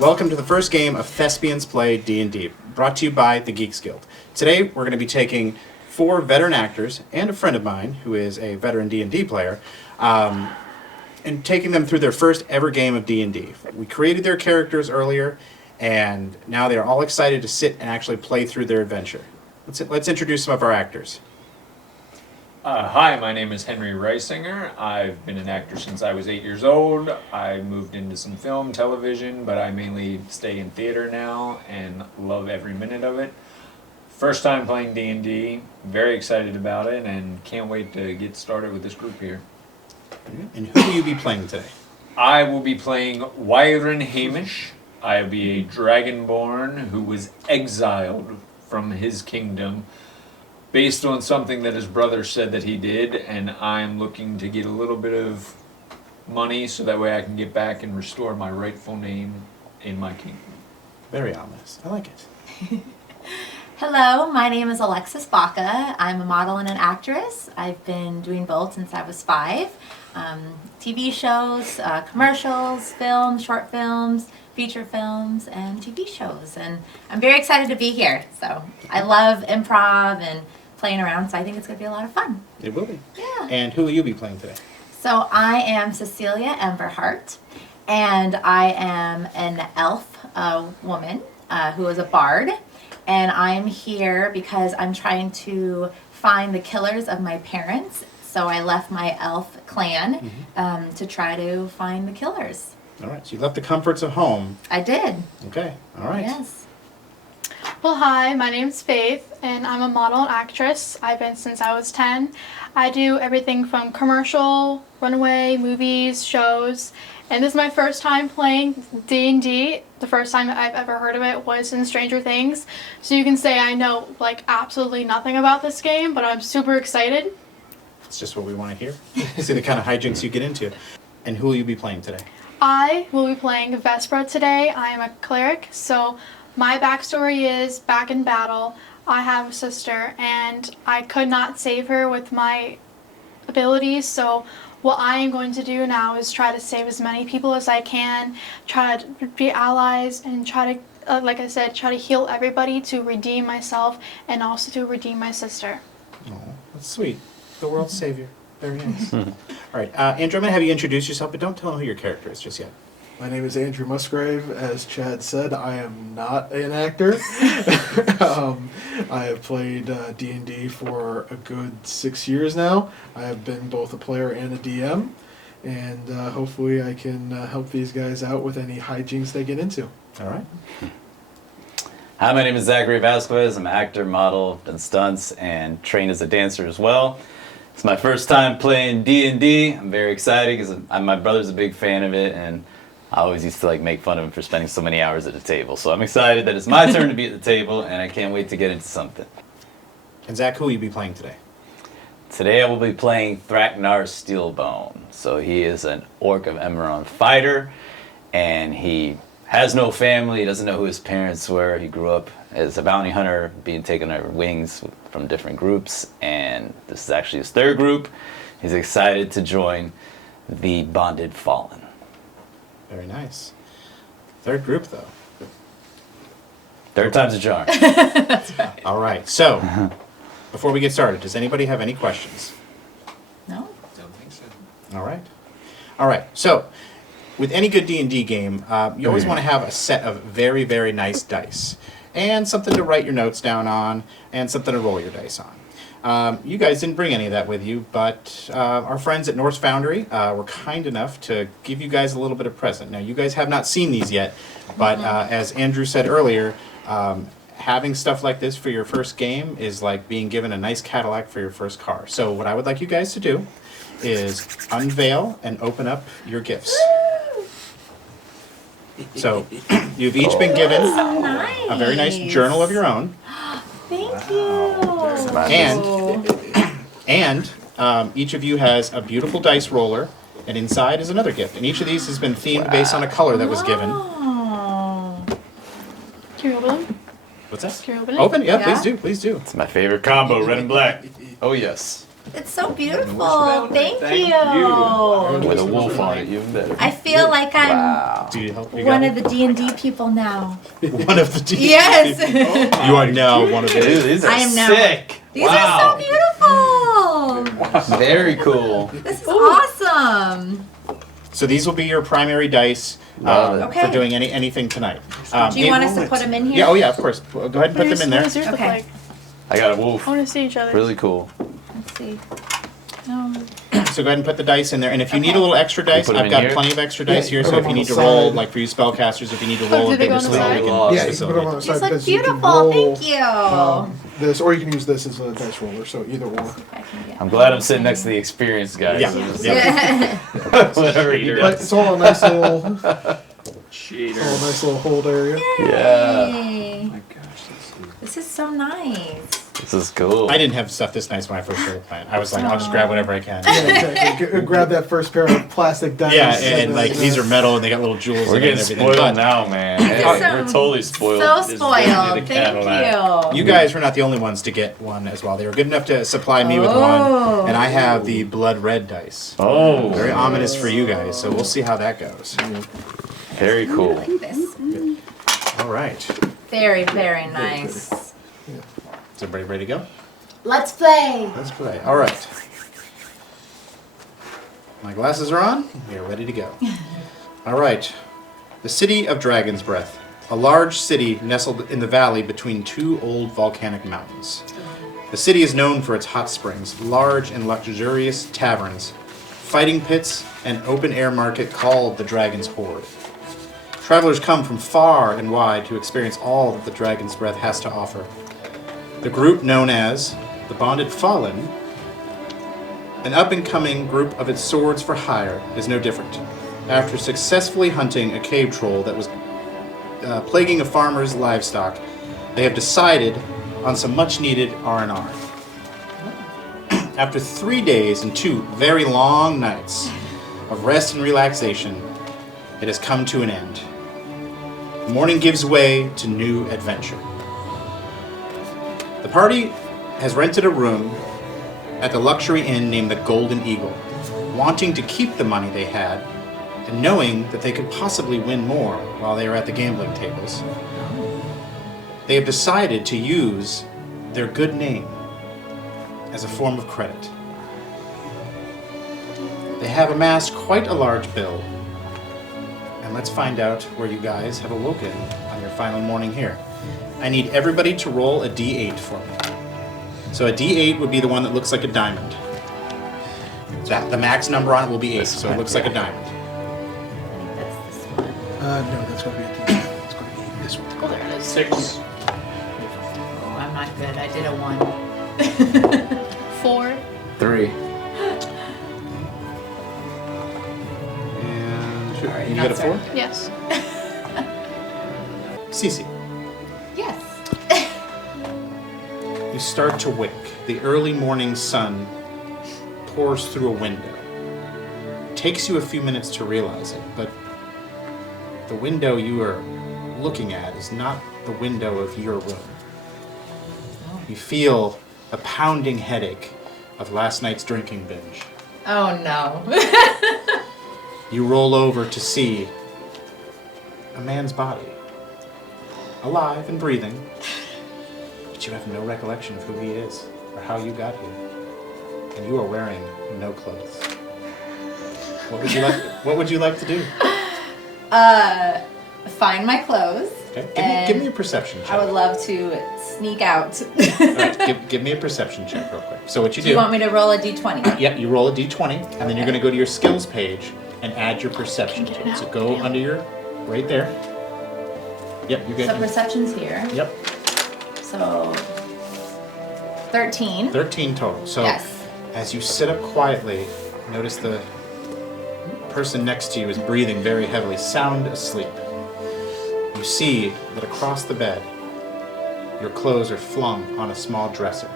Welcome to the first game of Thespians Play D&D, brought to you by the Geeks Guild. Today, we're going to be taking 4 veteran actors and a friend of mine, who is a veteran D&D player, and taking them through their first ever game of D&D. We created their characters earlier, and now they are all excited to sit and actually play through their adventure. Let's introduce some of our actors. Hi, my name is Henry Reisinger. I've been an actor since I was 8 years old. I moved into some film, television, but I mainly stay in theater now and love every minute of it. First time playing D&D, very excited about it and can't wait to get started with this group here. And who will you be playing today? I will be playing Wyvern Hamish. I will be a dragonborn who was exiled from his kingdom based on something that his brother said that he did, and I'm looking to get a little bit of money so that way I can get back and restore my rightful name in my kingdom. Very ominous. I like it. Hello, my name is Alexis Baca. I'm a model and an actress. I've been doing both since I was 5. TV shows, commercials, films, short films, feature films, and TV shows. And I'm very excited to be here. So I love improv and playing around, so I think it's going to be a lot of fun. It will be. Yeah. And who will you be playing today? So I am Cecilia Emberhart, and I am an elf woman who is a bard. And I'm here because I'm trying to find the killers of my parents. So I left my elf clan to try to find the killers. All right, so you left the comforts of home. I did. Okay, all right. Yes. Well, hi, my name's Faith, and I'm a model and actress. I've been since I was 10. I do everything from commercial, runway, movies, shows, and this is my first time playing D&D. The first time I've ever heard of it was in Stranger Things, so you can say I know like absolutely nothing about this game, but I'm super excited. It's just what we want to hear. See the kind of hijinks you get into. And who will you be playing today? I will be playing Vespra today. I am a cleric, so my backstory is back in battle. I have a sister, and I could not save her with my abilities, so what I am going to do now is try to save as many people as I can, try to be allies, and try to, like I said, try to heal everybody to redeem myself and also to redeem my sister. Oh, that's sweet. The world's savior. Very nice. All right, Andrew, I'm going to have you introduce yourself, but don't tell them who your character is just yet. My name is Andrew Musgrave. As Chad said, I am not an actor. I have played D&D for a good 6 years now. I have been both a player and a DM, and hopefully I can help these guys out with any hijinks they get into. All right. Hi, my name is Zachary Vasquez. I'm an actor, model, done stunts, and trained as a dancer as well. It's my first time playing D&D. I'm very excited because my brother's a big fan of it, and I always used to like make fun of him for spending so many hours at the table. So I'm excited that it's my turn to be at the table, and I can't wait to get into something. And Zach, who will you be playing today? Today I will be playing Thraknar Steelbone. So he is an orc of Emerald fighter, and he has no family. He doesn't know who his parents were. He grew up as a bounty hunter, being taken under wings from different groups, and this is actually his 3rd group. He's excited to join the Bonded Fallen. Very nice. 3rd group, though. 3rd time's a charm. All right, so before we get started, does anybody have any questions? No? Don't think so. All right. All right, so with any good D&D game, you always want to have a set of very, very nice dice and something to write your notes down on and something to roll your dice on. You guys didn't bring any of that with you, but our friends at Norse Foundry were kind enough to give you guys a little bit of present. Now, you guys have not seen these yet, but as Andrew said earlier, having stuff like this for your first game is like being given a nice Cadillac for your first car. So what I would like you guys to do is unveil and open up your gifts. So you've each been given So nice. a very nice journal of your own. Thank you. And each of you has a beautiful dice roller, and inside is another gift. And each of these has been themed based on a color that was given. Oh. Can you open them? What's that? Can you open it? Open? Yeah, Yeah. please do, please do. It's my favorite combo, red and black. Oh yes. It's so beautiful. Motion Thank Thank you. you. With a wolf on it, even better. I feel like I'm Wow. Do you help? You one got of the D&D people now. it? One of the D&D Yes. people. You are now one of the. Dude, these are I am now- sick. These wow. are so beautiful. Very cool. This is awesome. So these will be your primary dice Love it. Okay. for doing anything tonight. Do you want us to put them in here? Yeah. Oh yeah. Of course. Go ahead and put them in there. What does yours look Okay. like? I got a wolf. I want to see each other. Really cool. Let's see. No. So go ahead and put the dice in there. And if you need a little extra dice, put 'em I've in got here? plenty of extra Yeah, dice here. put So 'em if you on need the to roll, side. like for you spellcasters, if you need to Oh, roll do a they bigger go on the sleeve, side? we can Yeah, Yeah, you can facilitate. put them on the These side look because you can beautiful. roll Thank you. this, or you can use this as a dice roller. So either or. I can get I'm glad I'm sitting next to the experienced guys. Yeah. Yeah. Whatever he But does. it's all a nice little, Cheater. all a nice little hold area. Yeah. Yay. Oh my gosh, that's This is so nice. This is cool. I didn't have stuff this nice when I first started playing. I was like, I'll just grab whatever I can. Yeah, exactly. Grab that first pair of plastic dice. Yeah, and like then, these are metal and they got little jewels We're in it and getting everything. spoiled But now, man. These are We're totally spoiled. So This is spoiled. definitely the Thank Cadillac. you. you guys were not the only ones to get one as well. They were good enough to supply me with one, and I have the blood red dice. Oh, Very ominous for you guys, so we'll see how that goes. very I cool. like this. All right. Very, very nice. Is everybody ready to go? Let's play. Let's play. All right. My glasses are on. We are ready to go. All right. The city of Dragon's Breath, a large city nestled in the valley between two old volcanic mountains. The city is known for its hot springs, large and luxurious taverns, fighting pits, and open-air market called the Dragon's Hoard. Travelers come from far and wide to experience all that the Dragon's Breath has to offer. The group known as the Bonded Fallen, an up-and-coming group of its swords for hire, is no different. After successfully hunting a cave troll that was plaguing a farmer's livestock, they have decided on some much-needed R&R. After 3 days and 2 very long nights of rest and relaxation, it has come to an end. The morning gives way to new adventure. The party has rented a room at the luxury inn named the Golden Eagle, wanting to keep the money they had and knowing that they could possibly win more while they are at the gambling tables. They have decided to use their good name as a form of credit. They have amassed quite a large bill, and let's find out where you guys have awoken on your final morning here. I need everybody to roll a d8 for me. So a d8 would be the one that looks like a diamond. The max number on it will be 8, so it looks like a diamond. I think that's this one. No, that's going to be a D. It's going to be this one. Oh, there it is. 6. Oh, I'm not good. I did a 1. 4. 3. And Alright, you not get a 4? sorry. Yes. Cece, Yes. you start to wake. The early morning sun pours through a window. It takes you a few minutes to realize it, but the window you are looking at is not the window of your room. You feel a pounding headache of last night's drinking binge. Oh no. You roll over to see a man's body, alive and breathing, but you have no recollection of who he is or how you got here. And you are wearing no clothes. What would you like to do? Find my clothes. Okay. And Give me a perception check. I would love to sneak out. All right, give me a perception check real quick. So what you Do you want me to roll a d20? Yep, you roll a d20, and then you're going to go to your skills page and add your perception to it. So go under your, right there. Yep, you're So good. perception's here. Yep, So 13. 13 total. So Yes. as you sit up quietly, notice the person next to you is breathing very heavily, sound asleep. You see that across the bed, your clothes are flung on a small dresser.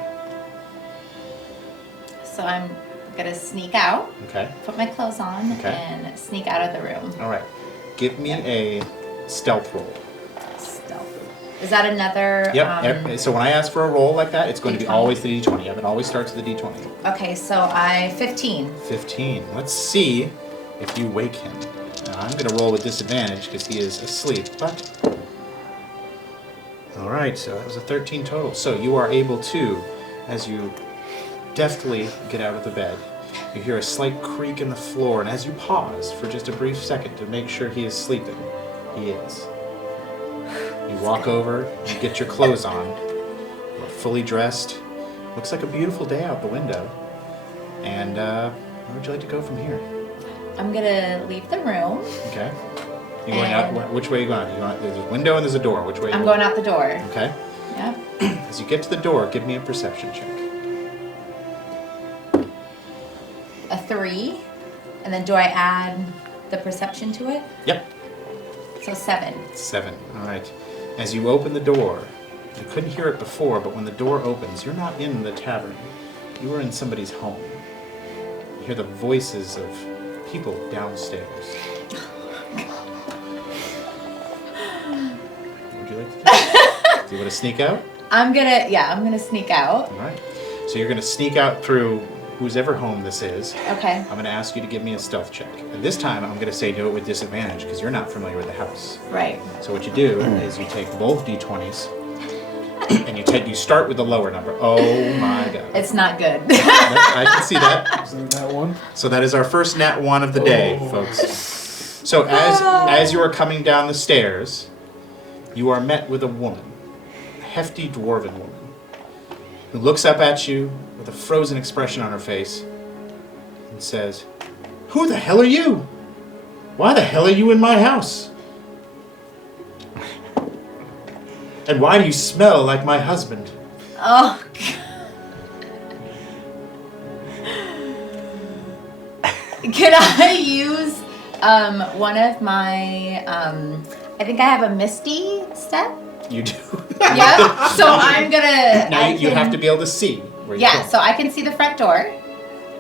So I'm gonna sneak out, Okay? put my clothes on, Okay. and sneak out of the room. All right. Give me a stealth roll. Stealth. Is that another? Yep. So when I ask for a roll like that, it's going to be D20. always the D20. Yep, it always starts with the D20. Okay, so 15. 15. Let's see if you wake him. Now, I'm going to roll with disadvantage because he is asleep, but... Alright, so that was a 13 total. So you are able to, as you deftly get out of the bed, you hear a slight creak in the floor, and as you pause for just a brief second to make sure he is sleeping, he is. You walk over, you get your clothes on, you're fully dressed. Looks like a beautiful day out the window. And where would you like to go from here? I'm gonna leave the room. Okay. You going out? Which way are you going? There's a window and there's a door. Which way? I'm going out the door. Okay. Yep. As you get to the door, give me a perception check. A 3. And then do I add the perception to it? Yep. So 7. 7. All right. As you open the door, you couldn't hear it before, but when the door opens, you're not in the tavern. You are in somebody's home. You hear the voices of people downstairs. What would you like to do? Do you want to sneak out? I'm gonna sneak out. All right. So you're going to sneak out through whose ever home this is. Okay. I'm going to ask you to give me a stealth check. And this time, I'm going to say do it with disadvantage because you're not familiar with the house. Right. So what you do is you take both d20s and you start with the lower number. Oh my god. It's not good. I can see that. Is that one? So that is our first nat 1 of the day, folks. So as you are coming down the stairs, you are met with a woman, a hefty dwarven woman, who looks up at you with a frozen expression on her face and says, "Who the hell are you? Why the hell are you in my house? And why do you smell like my husband?" Oh. Could I use one of my? I think I have a Misty step. You do. Yeah. So I'm gonna. Now you have to be able to see where you're Yeah. going. So I can see the front door.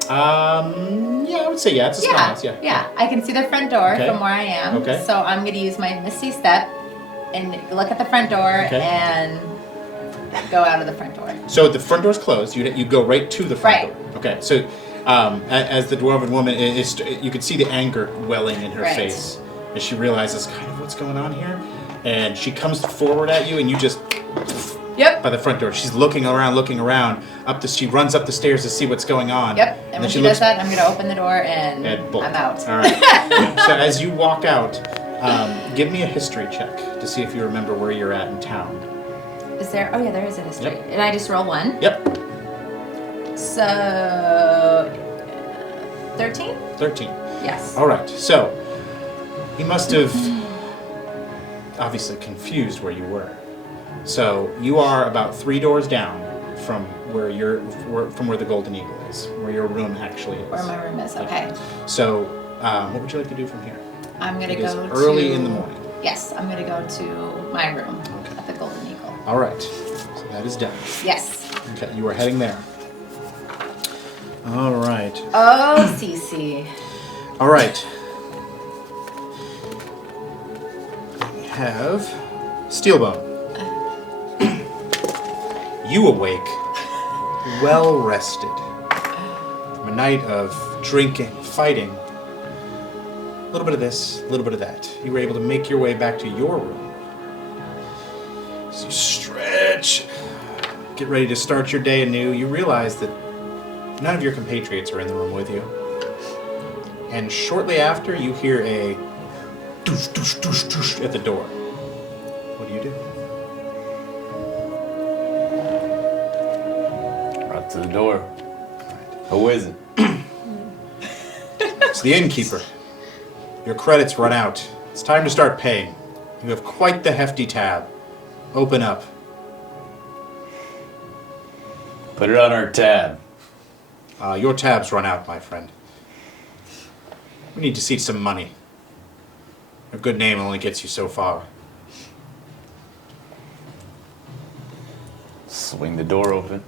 Yeah, I would say it's a small house, yeah. Yeah. I can see the front door Okay. from where I am. Okay. So I'm gonna use my Misty step and look at the front door Okay. and go out of the front door. So the front door's closed. You go right to the front Right. door. Okay. So as the dwarven woman is, you can see the anger welling in her Right. face as she realizes kind of what's going on here, and she comes forward at you, and you just Yep. by the front door. She's looking around. She runs up the stairs to see what's going on. Yep. And when then she looks does that, I'm gonna open the door and bolt. I'm out. All right. So as you walk out, give me a history check to see if you remember where you're at in town. Is there? Oh yeah, there is a history. Yep. And I just roll 1. Yep. So 13. 13. Yes. All right. So he must have obviously confused where you were. So you are about 3 doors down from where the Golden Eagle is, where your room actually is. Where my room is. Okay. So what would you like to do from here? I'm gonna It go is to early in the morning. Yes, I'm gonna go to my room Okay. at the Golden Eagle. All right. So that is done. Yes. Okay, you are heading there. All right. Oh, Cece. All right. We have Steelbone. You awake, well rested, from a night of drinking, fighting, a little bit of this, a little bit of that. You were able to make your way back to your room. As you stretch, get ready to start your day anew, you realize that none of your compatriots are in the room with you. And shortly after, you hear a doosh, doosh, doosh, doosh at the door. What do you do? Right to the door. Who is it? It's the innkeeper. Your credits run out. It's time to start paying. You have quite the hefty tab. Open up. Put it on our tab. Your tab's run out, my friend. We need to see some money. A good name only gets you so far. Swing the door open.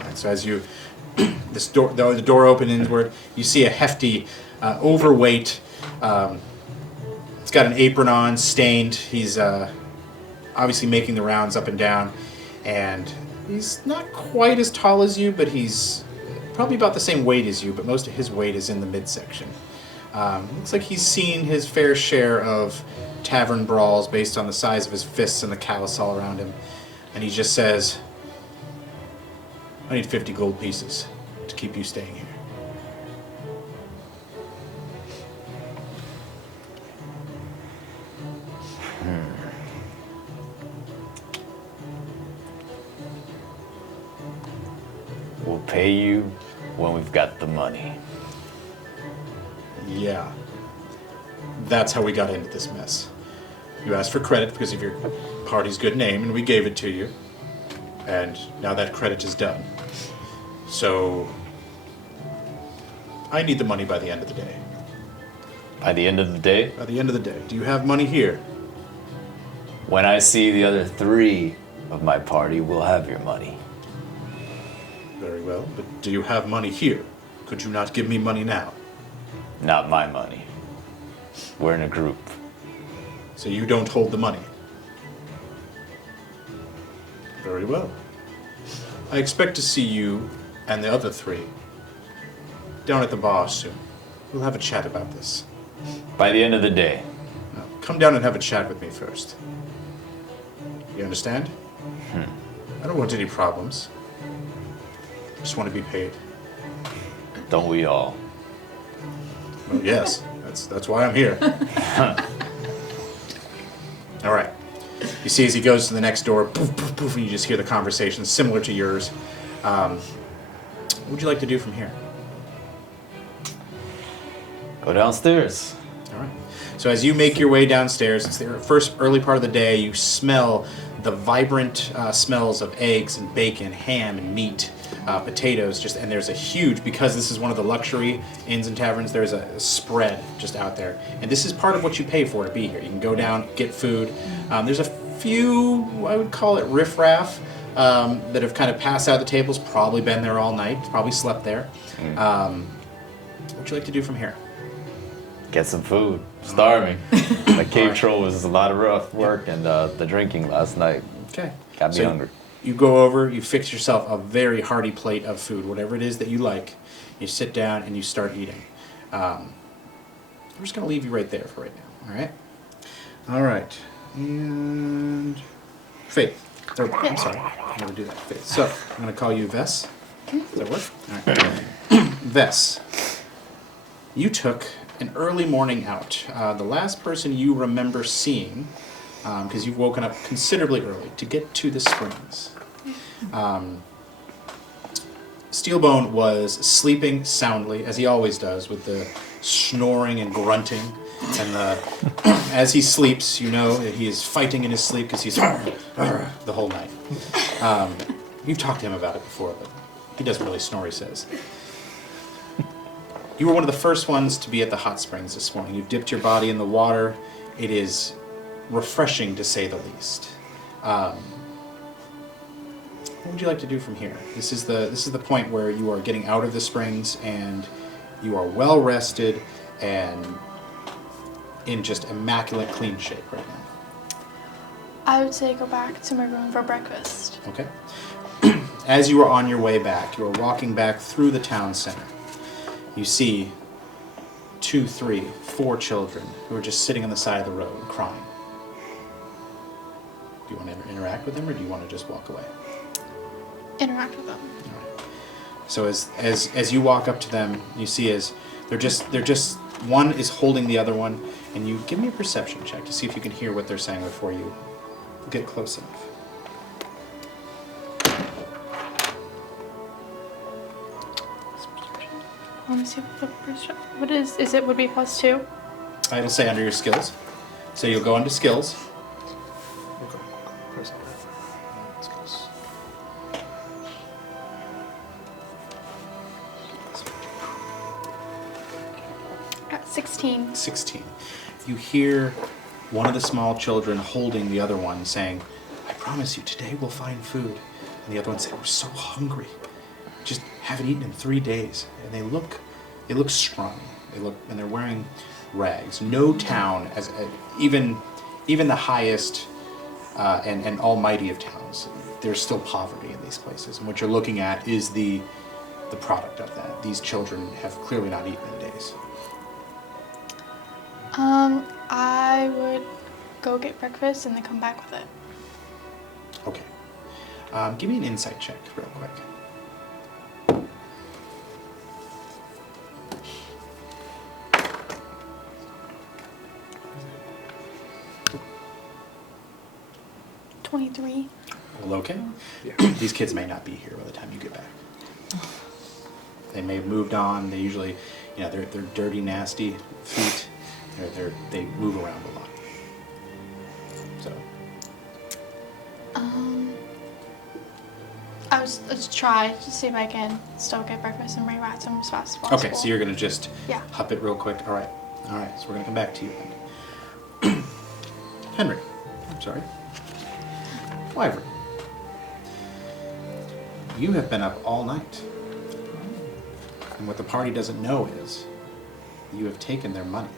Right, so as you, the door open inward, you see a hefty, overweight. He's got an apron on, stained. He's obviously making the rounds up and down, and he's not quite as tall as you, but he's probably about the same weight as you, but most of his weight is in the midsection. Looks like he's seen his fair share of tavern brawls based on the size of his fists and the callus all around him. And he just says, I need 50 gold pieces to keep you staying here. We'll pay you when we've got the money. Yeah. That's how we got into this mess. You asked for credit because of your party's good name, and we gave it to you. And now that credit is done. So, I need the money by the end of the day. By the end of the day, By the end of the day. Do you have money here? when I see the other 3 of my party, we'll have your money. Very well. But do you have money here? Could you not give me money now? Not my money. We're in a group. So you don't hold the money. Very well. I expect to see you and the other 3 down at the bar soon. We'll have a chat about this. By the end of the day. Now, come down and have a chat with me first. You understand? I don't want any problems. I just want to be paid. Don't we all? Well, yes, that's why I'm here. All right. You see as he goes to the next door, poof, poof, poof, and you just hear the conversation similar to yours. What would you like to do from here? Go downstairs. All right. So as you make your way downstairs, it's the first early part of the day. You smell the vibrant smells of eggs and bacon, ham and meat, potatoes. And there's a huge, because this is one of the luxury inns and taverns, there's a spread just out there. And this is part of what you pay for to be here. You can go down, get food. There's a few, I would call it riffraff, that have kind of passed out the tables, probably been there all night, probably slept there. What would you like to do from here? Get some food. Starving. The cave troll was a lot of rough work, and the drinking last night Okay. got me hungry. You go over, you fix yourself a very hearty plate of food, whatever it is that you like. You sit down and you start eating. We're just going to leave you right there for right now, all right? All right. And Faith. I'm sorry, I'm going to do that. Faith. So, I'm going to call you Vess. Does that work? All right. Vess, you took an early morning out. The last person you remember seeing, because you've woken up considerably early, to get to the springs. Steelbone was sleeping soundly, as he always does, with the snoring and grunting. And as he sleeps, you know that he is fighting in his sleep because he's the whole night. You've talked to him about it before, but he doesn't really snore, he says. You were one of the first ones to be at the hot springs this morning. You dipped your body in the water. It is refreshing, to say the least. What would you like to do from here? This is the point where you are getting out of the springs and you are well rested and in just immaculate clean shape right now. I would say go back to my room for breakfast. Okay. As you are on your way back, you are walking back through the town center. You see 2, 3, 4 children who are just sitting on the side of the road crying. Do you want to interact with them, or do you want to just walk away? Interact with them. All right. So as you walk up to them, you see as they're just one is holding the other one, and you give me a perception check to see if you can hear what they're saying before you get close enough. Let me see what is it would be +2? It'll say under your skills. So you'll go into skills. At 16. 16. You hear one of the small children holding the other one saying, I promise you, today we'll find food. And the other one said, we're so hungry. Just haven't eaten in 3 days. And they look strong. And they're wearing rags. No town, even the highest and almighty of towns, there's still poverty in these places. And what you're looking at is the product of that. These children have clearly not eaten in days. I would go get breakfast and then come back with it. Okay. Give me an insight check real quick. $23. Well, okay. These kids may not be here by the time you get back. They may have moved on. They usually, they're dirty, nasty feet. They move around a lot. So. Let's try to see if I can still get breakfast and bring back to them as fast as possible. Okay, so you're gonna just Yeah. hup it real quick. All right. So we're gonna come back to you then. Henry, I'm sorry. Wyvern, you have been up all night, and what the party doesn't know is you have taken their money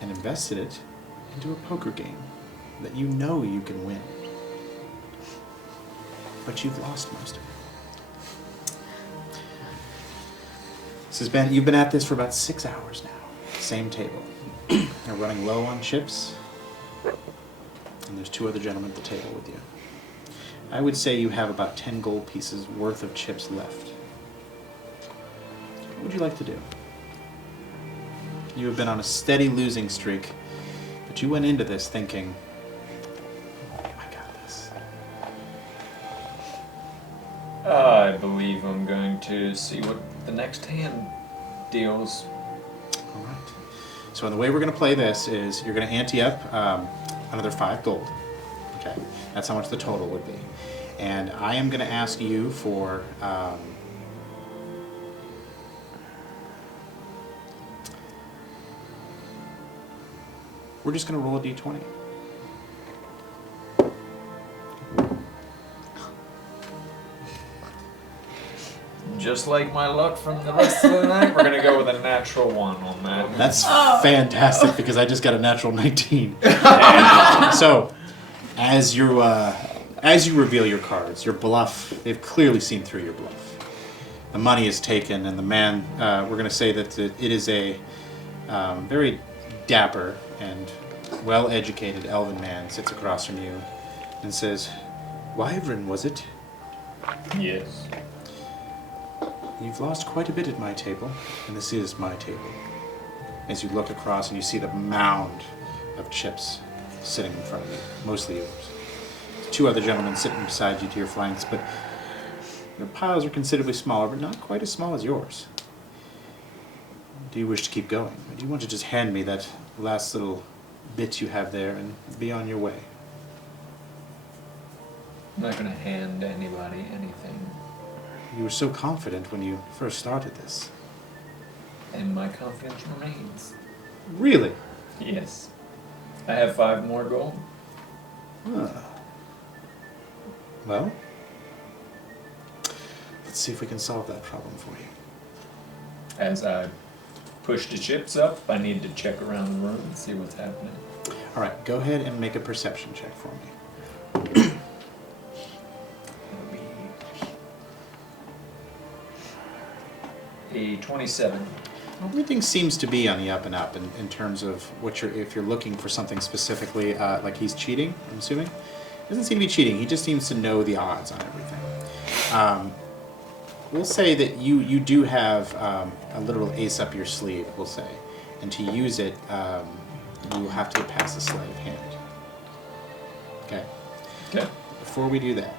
and invested it into a poker game that you know you can win, but you've lost most of it. You've been at this for about 6 hours now. Same table. They're running low on chips, and there's 2 other gentlemen at the table with you. I would say you have about 10 gold pieces worth of chips left. What would you like to do? You have been on a steady losing streak, but you went into this thinking, I got this. I believe I'm going to see what the next hand deals. All right. So the way we're going to play this is you're going to ante up another 5 gold. Okay. That's how much the total would be. And I am going to ask you for... we're just going to roll a d20. Just like my luck from the rest of the night, we're gonna go with a natural 1 on that. That's fantastic because I just got a natural 19. So, as you reveal your cards, your bluff, they've clearly seen through your bluff. The money is taken, and the man, we're going to say that it is a very dapper and well-educated elven man sits across from you and says, Wyvern, was it? Yes. You've lost quite a bit at my table, and this is my table. As you look across and you see the mound of chips sitting in front of you, mostly yours. 2 other gentlemen sitting beside you to your flanks, but their piles are considerably smaller, but not quite as small as yours. Do you wish to keep going? Or do you want to just hand me that last little bit you have there and be on your way? I'm not gonna hand anybody anything. You were so confident when you first started this. And my confidence remains. Really? Yes. I have 5 more gold. Well, let's see if we can solve that problem for you. As I push the chips up, I need to check around the room and see what's happening. All right, go ahead and make a perception check for me. A 27. Everything seems to be on the up and up in terms of what if you're looking for something specifically, like he's cheating, I'm assuming. Doesn't seem to be cheating. He just seems to know the odds on everything. We'll say that you do have a literal ace up your sleeve, we'll say. And to use it, you will have to get past the sleight of hand. Okay? Okay. Before we do that,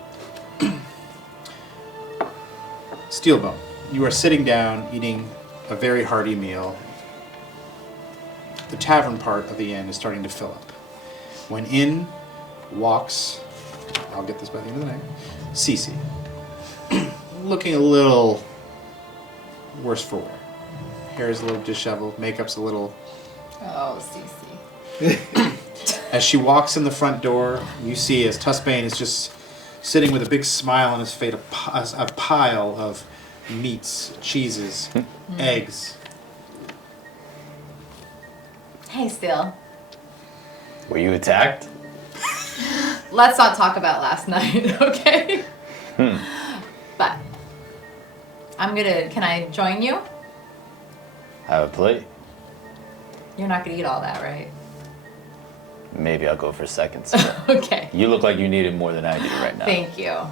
Steelbone, you are sitting down eating a very hearty meal. The tavern part of the inn is starting to fill up. When in walks, I'll get this by the end of the night, Cece. Looking a little worse for wear. Hair's a little disheveled, makeup's a little... Oh, Cece. As she walks in the front door, you see as Tussbane is just sitting with a big smile on his face, a pile of meats, cheeses, eggs. Hey, Steel. Were you attacked? let's not talk about last night, okay? But can I join you? Have a plate. You're not gonna eat all that, right? Maybe I'll go for seconds. Okay. You look like you need it more than I do right now. Thank you. All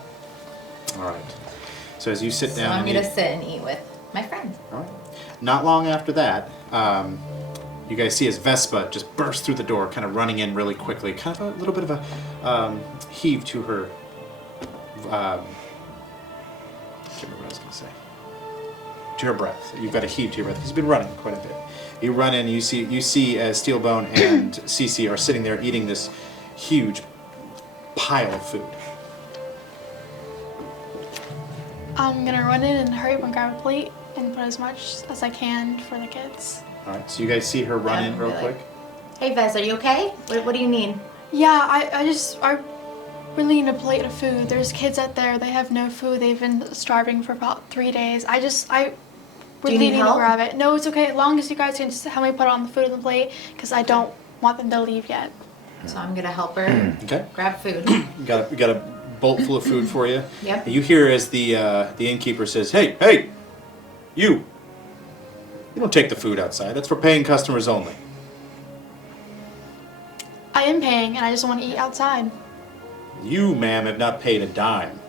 right. So as you sit So down, I'm and gonna eat- sit and eat with my friend. All right. Not long after that, you guys see as Vespa just bursts through the door, kind of running in really quickly, kind of a little bit of a heave to her. I can't remember what I was going to say. To her breath. You've got a heave to your breath. He's been running quite a bit. You run in. You see as Steelbone and Cece are sitting there eating this huge pile of food. I'm gonna run in and hurry up and grab a plate and put as much as I can for the kids. All right. So you guys see her run in real quick. Hey Vez, are you okay? What do you need? Yeah, I really need a plate of food. There's kids out there, they have no food. They've been starving for about 3 days. I really need need to help? grab it. No, it's okay. As long as you guys can just help me put on the food on the plate, because I don't want them to leave yet. So I'm gonna help her Okay. grab food. We got a bolt full of food for you. Yep. You hear as the innkeeper says, "Hey, you! You don't take the food outside. That's for paying customers only." I am paying, and I just want to eat outside. You, ma'am, have not paid a dime.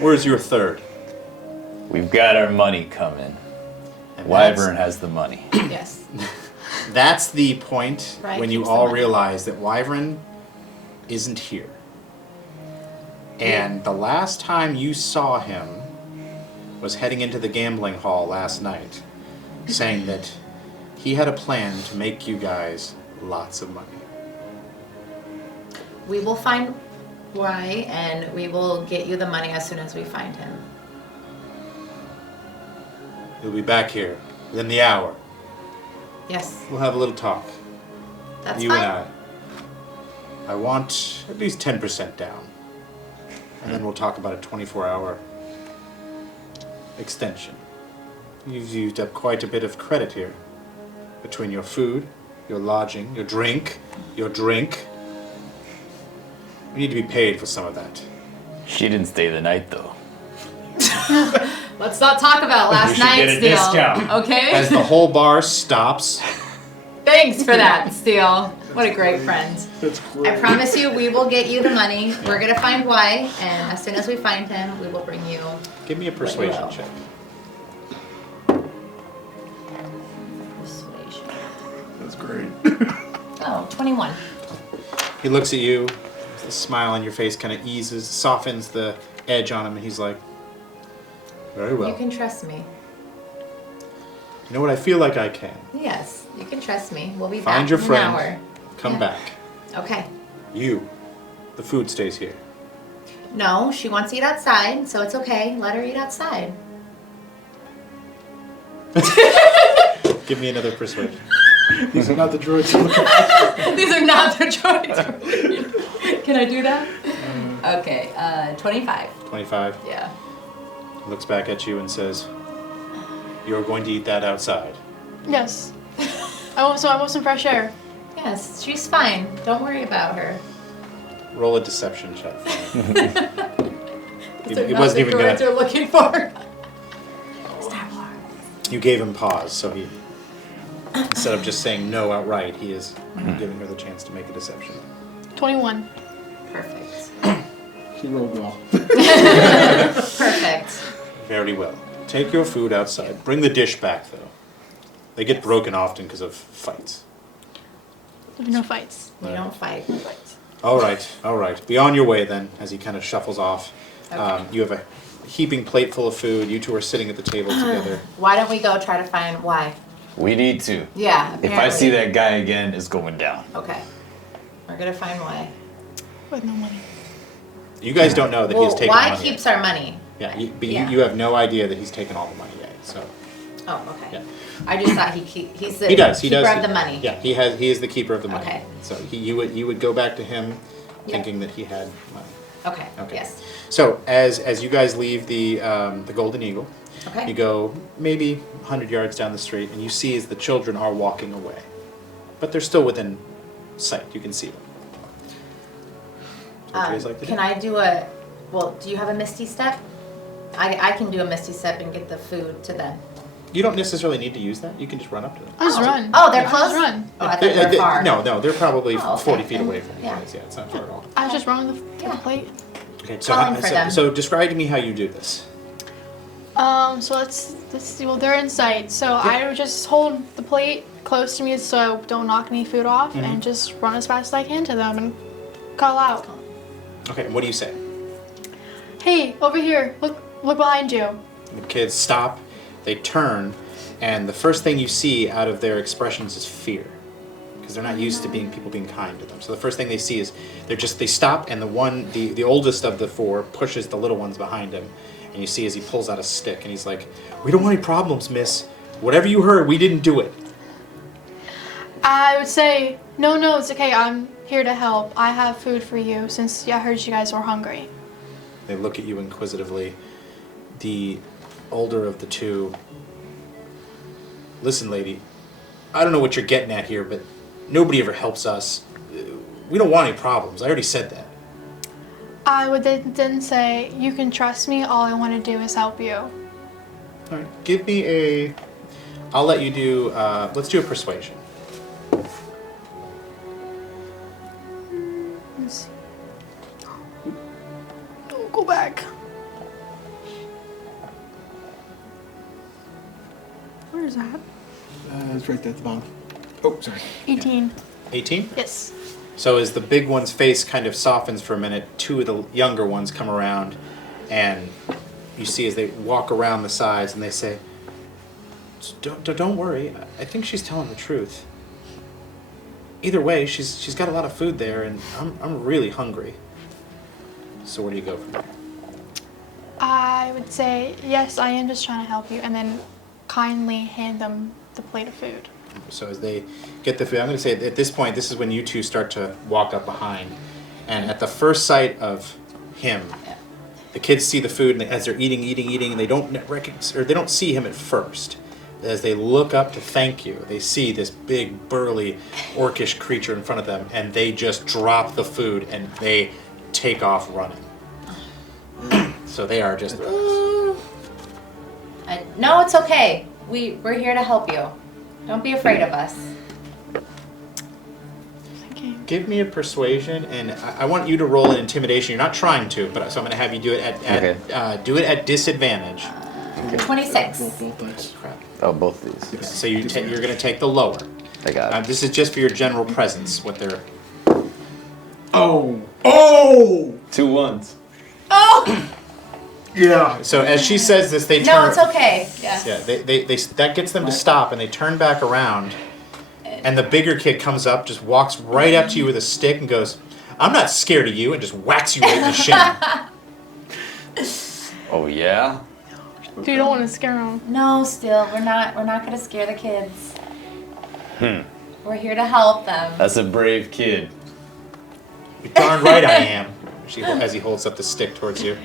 Where's your third? We've got our money coming. And Wyvern has the money. Yes. That's the point Right, when you keeps the all money. realize that Wyvern isn't here. And the last time you saw him was heading into the gambling hall last night, saying that he had a plan to make you guys lots of money. We will find why, and we will get you the money as soon as we find him. He'll be back here within the hour. Yes, We'll have a little talk. that's You fine. and I want at least 10% down. And then we'll talk about a 24-hour extension. You've used up quite a bit of credit here. Between your food, your lodging, your drink. We need to be paid for some of that. She didn't stay the night though. Let's not talk about last should get night's a deal. discount. Okay? As the whole bar stops, Thanks for that, Steele. What a great friend. That's great. I promise you, we will get you the money. We're gonna find why, and as soon as we find him, we will bring you. give me a persuasion Well. check. Persuasion. That's great. Oh, 21. He looks at you, the smile on your face kind of softens the edge on him, and he's like, very well. You can trust me. You know what? I feel like I can. Yes, you can trust me. We'll be Find back your in friend. an hour. Come Yeah. back. Okay. You. The food stays here. No, she wants to eat outside, so it's okay. Let her eat outside. Give me another persuasion. These are not the droids you're looking for. These are not the choices. Can I do that? Okay, 25. 25. Yeah. Looks back at you and says, "You're going to eat that outside." Yes. I want some fresh air. Yes, she's fine. Don't worry about her. Roll a deception check. These are He not wasn't the even gonna- droids you're looking for. Star Wars. You gave him pause, so he, instead of just saying no outright, he is giving her the chance to make a deception. 21. Perfect. He rolled well. Perfect. Very well. Take your food outside. Bring the dish back, though. They get broken often because of fights. There's no fights. We don't fight. All right. Be on your way then, as he kind of shuffles off. Okay. You have a heaping plate full of food. You two are sitting at the table together. Why don't we go try to find why? We need to. Yeah, If I see apparently. that guy again, it's going down. Okay. We're gonna find why. With no money. You guys don't know that he's Well, taken why money. keeps our money? Yeah, but Yeah. you have no idea that he's taken all the money yet. So Oh, okay. Yeah. I just thought he's the he does. He keeper does. of the money. Yeah, he is the keeper of the money. Okay. So you would go back to him, Yeah. thinking that he had money. Okay. Okay. Yes. So as you guys leave the Golden Eagle, Okay. you go maybe 100 yards down the street, and you see as the children are walking away, but they're still within sight. You can see them. what you guys like to do? Can I do a? Well, do you have a Misty Step? I can do a Misty Step and get the food to them. You don't necessarily need to use that. You can just run up to them. I'll just run. Oh, they're I'll close. just run. Oh, I thought they were far. No, they're probably Oh, okay. 40 feet away from you Yeah. guys. Yeah, it's not far at all. I was just running the Yeah. plate. Okay, Calling for them. so describe to me how you do this. So let's see. Well, they're in sight, so I would just hold the plate close to me so I don't knock any food off, and just run as fast as I can to them and call out, Okay, and what do you say? "Hey, over here! Look behind you!" The kids stop, they turn, and the first thing you see out of their expressions is fear. Because they're not used to people being kind to them. So the first thing they see is they stop, and the oldest of the four pushes the little ones behind him. And you see as he pulls out a stick, and he's like, "We don't want any problems, miss. Whatever you heard, we didn't do it." I would say, "No, it's okay. I'm here to help. I have food for you since I heard you guys were hungry." They look at you inquisitively. The older of the two, "Listen, lady, I don't know what you're getting at here, but nobody ever helps us. We don't want any problems. I already said that." I would then say, "You can trust me. All I want to do is help you." All right, give me I'll let you do, let's do a persuasion. Let's see. Oh, go back. Where is that? It's right there at the bottom. Oh, sorry. 18. 18? Yes. So as the big one's face kind of softens for a minute, two of the younger ones come around, and you see as they walk around the sides, and they say, Don't worry, I think she's telling the truth. Either way, she's got a lot of food there, and I'm really hungry." So where do you go from there? I would say, "Yes, I am just trying to help you," and then kindly hand them the plate of food. So as they get the food, I'm going to say at this point, this is when you two start to walk up behind. And at the first sight of him, the kids see the food, and as they're eating, and they don't see him at first. As they look up to thank you, they see this big, burly, orcish creature in front of them, and they just drop the food, and they take off running. So they are just... No, it's okay. We're here to help you. Don't be afraid of us. Okay. Give me a persuasion, and I want you to roll an intimidation. You're not trying to, but so I'm going to have you do it at disadvantage. 26. Roll both dice. Crap. Oh, both of these. So you're going to take the lower. I got it. This is just for your general presence. What they're... Oh! 2 1s. Oh! Yeah. So as she says this, they turn. No, it's okay. Yeah. Yeah, they that gets them to stop, and they turn back around, and the bigger kid comes up, just walks right up to you with a stick, and goes, "I'm not scared of you," and just whacks you right in the shin. Oh, yeah? Dude, you don't want to scare them. No, still, we're not gonna scare the kids. We're here to help them. That's a brave kid. You're darn right I am. As he holds up the stick towards you.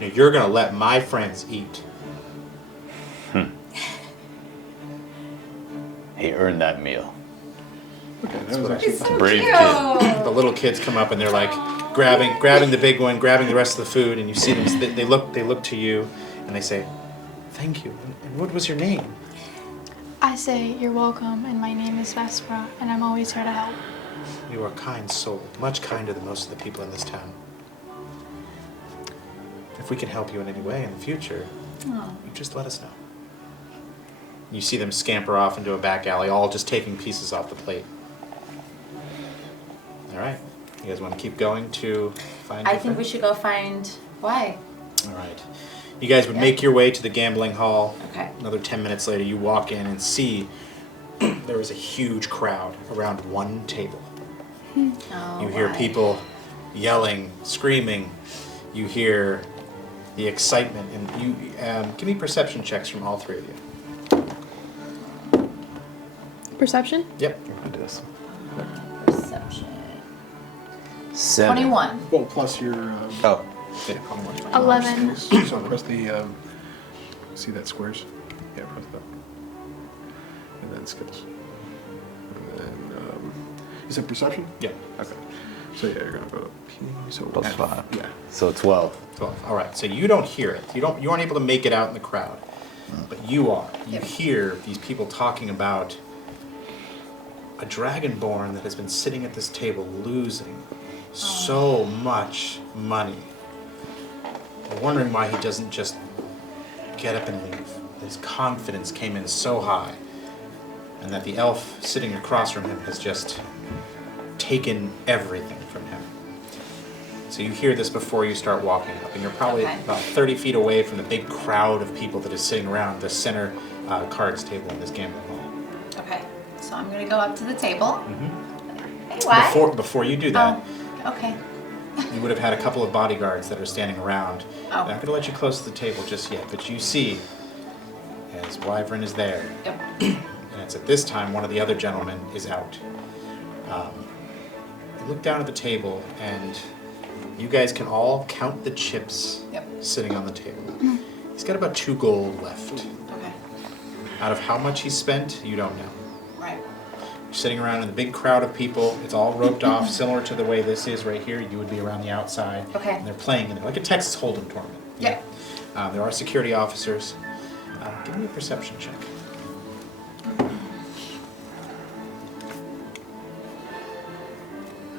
You're gonna let my friends eat. He earned that meal. Okay, that was actually He's so brave cute. kid. The little kids come up and they're like grabbing the big one, grabbing the rest of the food, and you see them. They look to you, and they say, "Thank you." And what was your name? I say, "You're welcome, and my name is Vespra, and I'm always here to help." You are a kind soul, much kinder than most of the people in this town. If we can help you in any way in the future, you just let us know. You see them scamper off into a back alley, all just taking pieces off the plate. All right. You guys want to keep going to find I your think we friend? should go find why. All right. You guys would make your way to the gambling hall. Okay. Another 10 minutes later, you walk in and see there is a huge crowd around one table. Oh, You hear why? people yelling, screaming. You hear the excitement, and you give me perception checks from all three of you. Perception? Yep. This. Perception. 7. 21. Well, plus your. Oh. Yeah. 11. So press the. See that squares? Yeah, press that. And then skills. And then. You said perception? Yeah. Okay. So yeah, you're gonna go to P. So Plus F. 5. Yeah. So 12. 12. All right. So you don't hear it. You aren't able to make it out in the crowd, but you are. You Yep. hear these people talking about a dragonborn that has been sitting at this table losing so much money. We're wondering why he doesn't just get up and leave. His confidence came in so high, and that the elf sitting across from him has just taken everything from him. So you hear this before you start walking up, and you're probably Okay. about 30 feet away from the big crowd of people that is sitting around the center cards table in this gambling hall. Okay, so I'm gonna go up to the table. Mhm. Hey, what? Before you do that, Oh, okay. you would have had a couple of bodyguards that are standing around. Oh. They're not going to let you close to the table just yet, but you see as Wyvern is there. Yep. And it's at this time one of the other gentlemen is out. You look down at the table, and you guys can all count the chips Yep. sitting on the table. He's got about 2 gold left. Okay. Out of how much he spent, you don't know. Right. You're sitting around in the big crowd of people. It's all roped off, similar to the way this is right here. You would be around the outside. Okay. And they're playing in it, like a Texas Hold'em tournament. Yeah. There are security officers. Give me a perception check.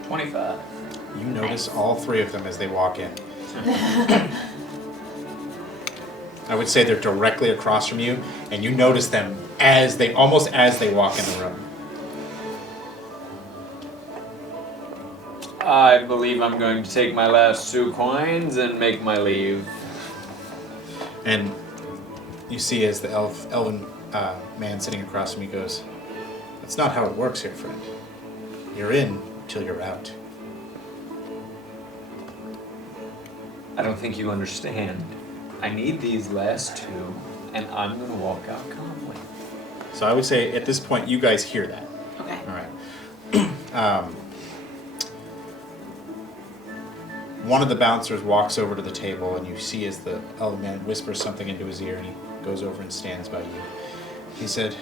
25. You notice Nice. all 3 of them as they walk in. I would say they're directly across from you, and you notice them almost as they walk in the room. I believe I'm going to take my last 2 coins and make my leave. And you see as the elven man sitting across from you goes, "That's not how it works here, friend. You're in till you're out." I don't think you understand. I need these last 2, and I'm going to walk out calmly. So I would say at this point you guys hear that. Okay. All right. One of the bouncers walks over to the table, and you see as the elven man whispers something into his ear, and he goes over and stands by you. He said,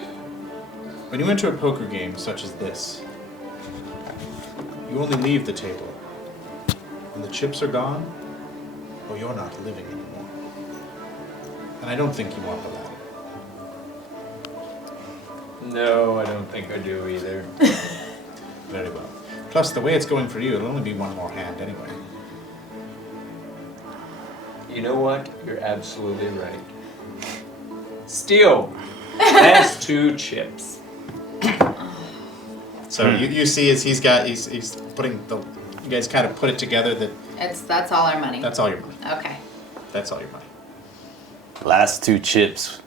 "When you enter a poker game such as this, you only leave the table. When the chips are gone, or you're not living anymore. And I don't think you want the latter." No, I don't think I do either. Very well. Plus, the way it's going for you, it'll only be one more hand anyway. You know what? You're absolutely right. Steal. Last 2 chips. So you see as he's putting you guys kind of put it together that That's all our money. that's all your money. Okay. That's all your money. Last 2 chips.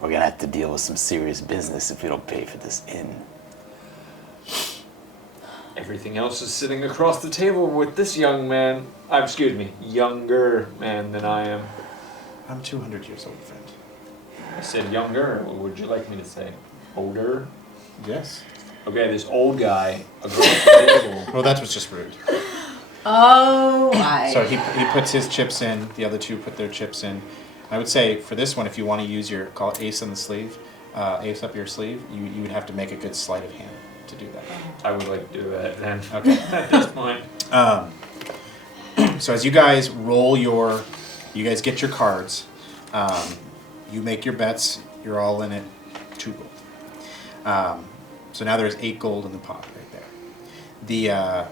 We're gonna have to deal with some serious business if we don't pay for this inn. Everything else is sitting across the table with this young man. Excuse me, younger man than I am. I'm 200 years old, friend. I said younger. What would you like me to say? Older? Yes. Okay, this old guy across the table. Well, that was just rude. Oh, my. So he puts his chips in. The other 2 put their chips in. I would say for this one, if you want to use your call it ace on the sleeve, ace up your sleeve, you would have to make a good sleight of hand to do that. I would like to do that then. Okay. At this point. So as you guys you guys get your cards, you make your bets, you're all in it, 2 gold. So now there's 8 gold in the pot right there.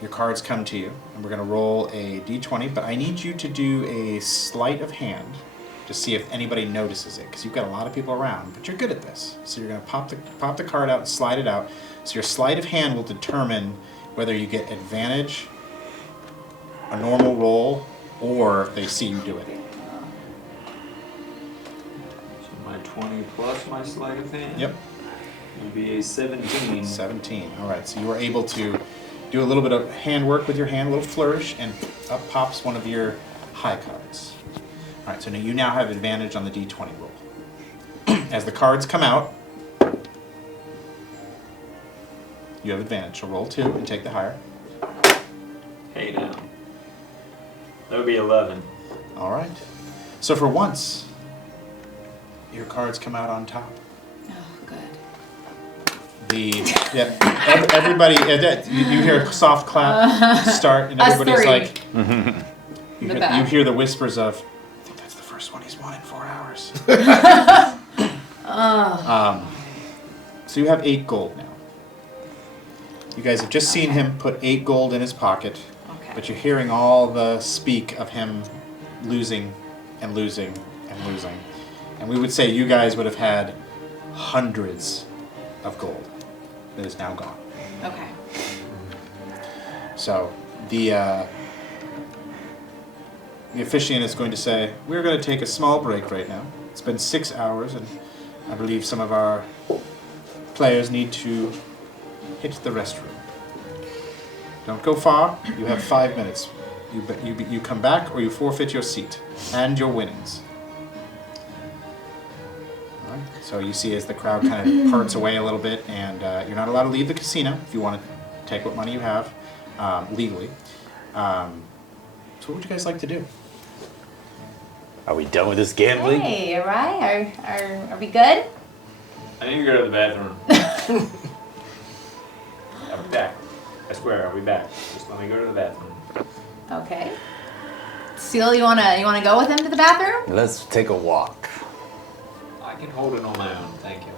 Your cards come to you, and we're going to roll a d20, but I need you to do a sleight of hand to see if anybody notices it, because you've got a lot of people around, but you're good at this. So you're going to pop the card out and slide it out. So your sleight of hand will determine whether you get advantage, a normal roll, or if they see you do it. So my 20 plus my sleight of hand? Yep. Would be a 17. 17. All right, so you were able to do a little bit of handwork with your hand, a little flourish, and up pops one of your high cards. All right, so now you now have advantage on the d20 roll. As the cards come out, you have advantage. So roll 2 and take the higher. Hey now. That would be 11. All right. So for once, your cards come out on top. Oh, good. Everybody, you hear a soft clap start, and Us everybody's three. like, In the you back. hear the whispers of, I think that's the first one he's won in 4 hours. So you have 8 gold now. You guys have just seen him put 8 gold in his pocket, Okay. but you're hearing all the speak of him losing and losing and losing. And we would say you guys would have had hundreds of gold that is now gone. Okay. So the officiant is going to say, we're going to take a small break right now. It's been 6 hours, and I believe some of our players need to hit the restroom. Don't go far. You have 5 minutes. You come back, or you forfeit your seat and your winnings. All right. So you see as the crowd kind of parts away a little bit, and you're not allowed to leave the casino if you want to take what money you have legally. So what would you guys like to do? Are we done with this gambling? Hey, all right. Are we good? I need to go to the bathroom. I'll be back. I swear, I'll be back. Just let me go to the bathroom. Okay. Seal, you wanna go with him to the bathroom? Let's take a walk. I can hold it on my own, thank you.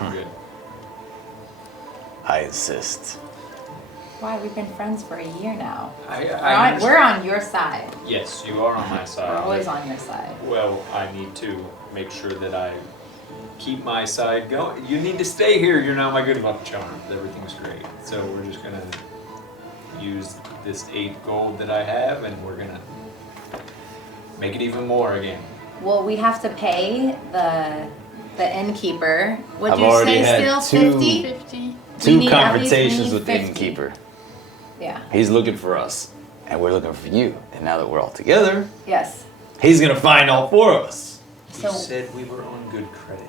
I'm good. I insist. Why? We've been friends for a year now. I We're on your side. Yes, you are on my side. We're always on your side. Well, I need to make sure that I keep my side going. You need to stay here. You're now my good luck charm. Everything's great. So we're just gonna use this 8 gold that I have, and we're gonna make it even more again. Well, we have to pay the innkeeper. Would I've you already say had still 2 50? 50. Two need- at least we conversations need with the 50. innkeeper. Yeah. He's looking for us, and we're looking for you. And now that we're all together, Yes. he's gonna find all 4 of us. You So said we were on good credit.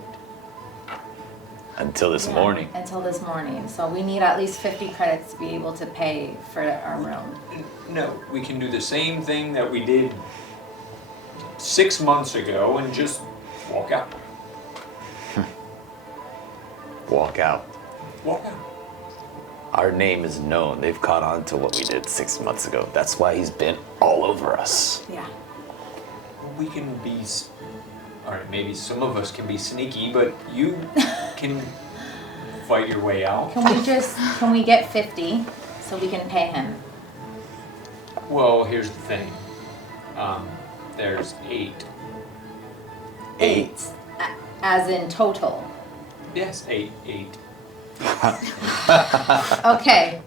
Until this yeah, morning. Until this morning. So we need at least 50 credits to be able to pay for our room. No, we can do the same thing that we did 6 months ago and just walk out. Walk out. Walk out. Our name is known. They've caught on to what we did 6 months ago. That's why he's been all over us. Yeah. We can be, all right, maybe some of us can be sneaky, but you can fight your way out. Can we get 50 so we can pay him? Well, here's the thing. There's 8. 8. As in total. Yes, 8. Okay.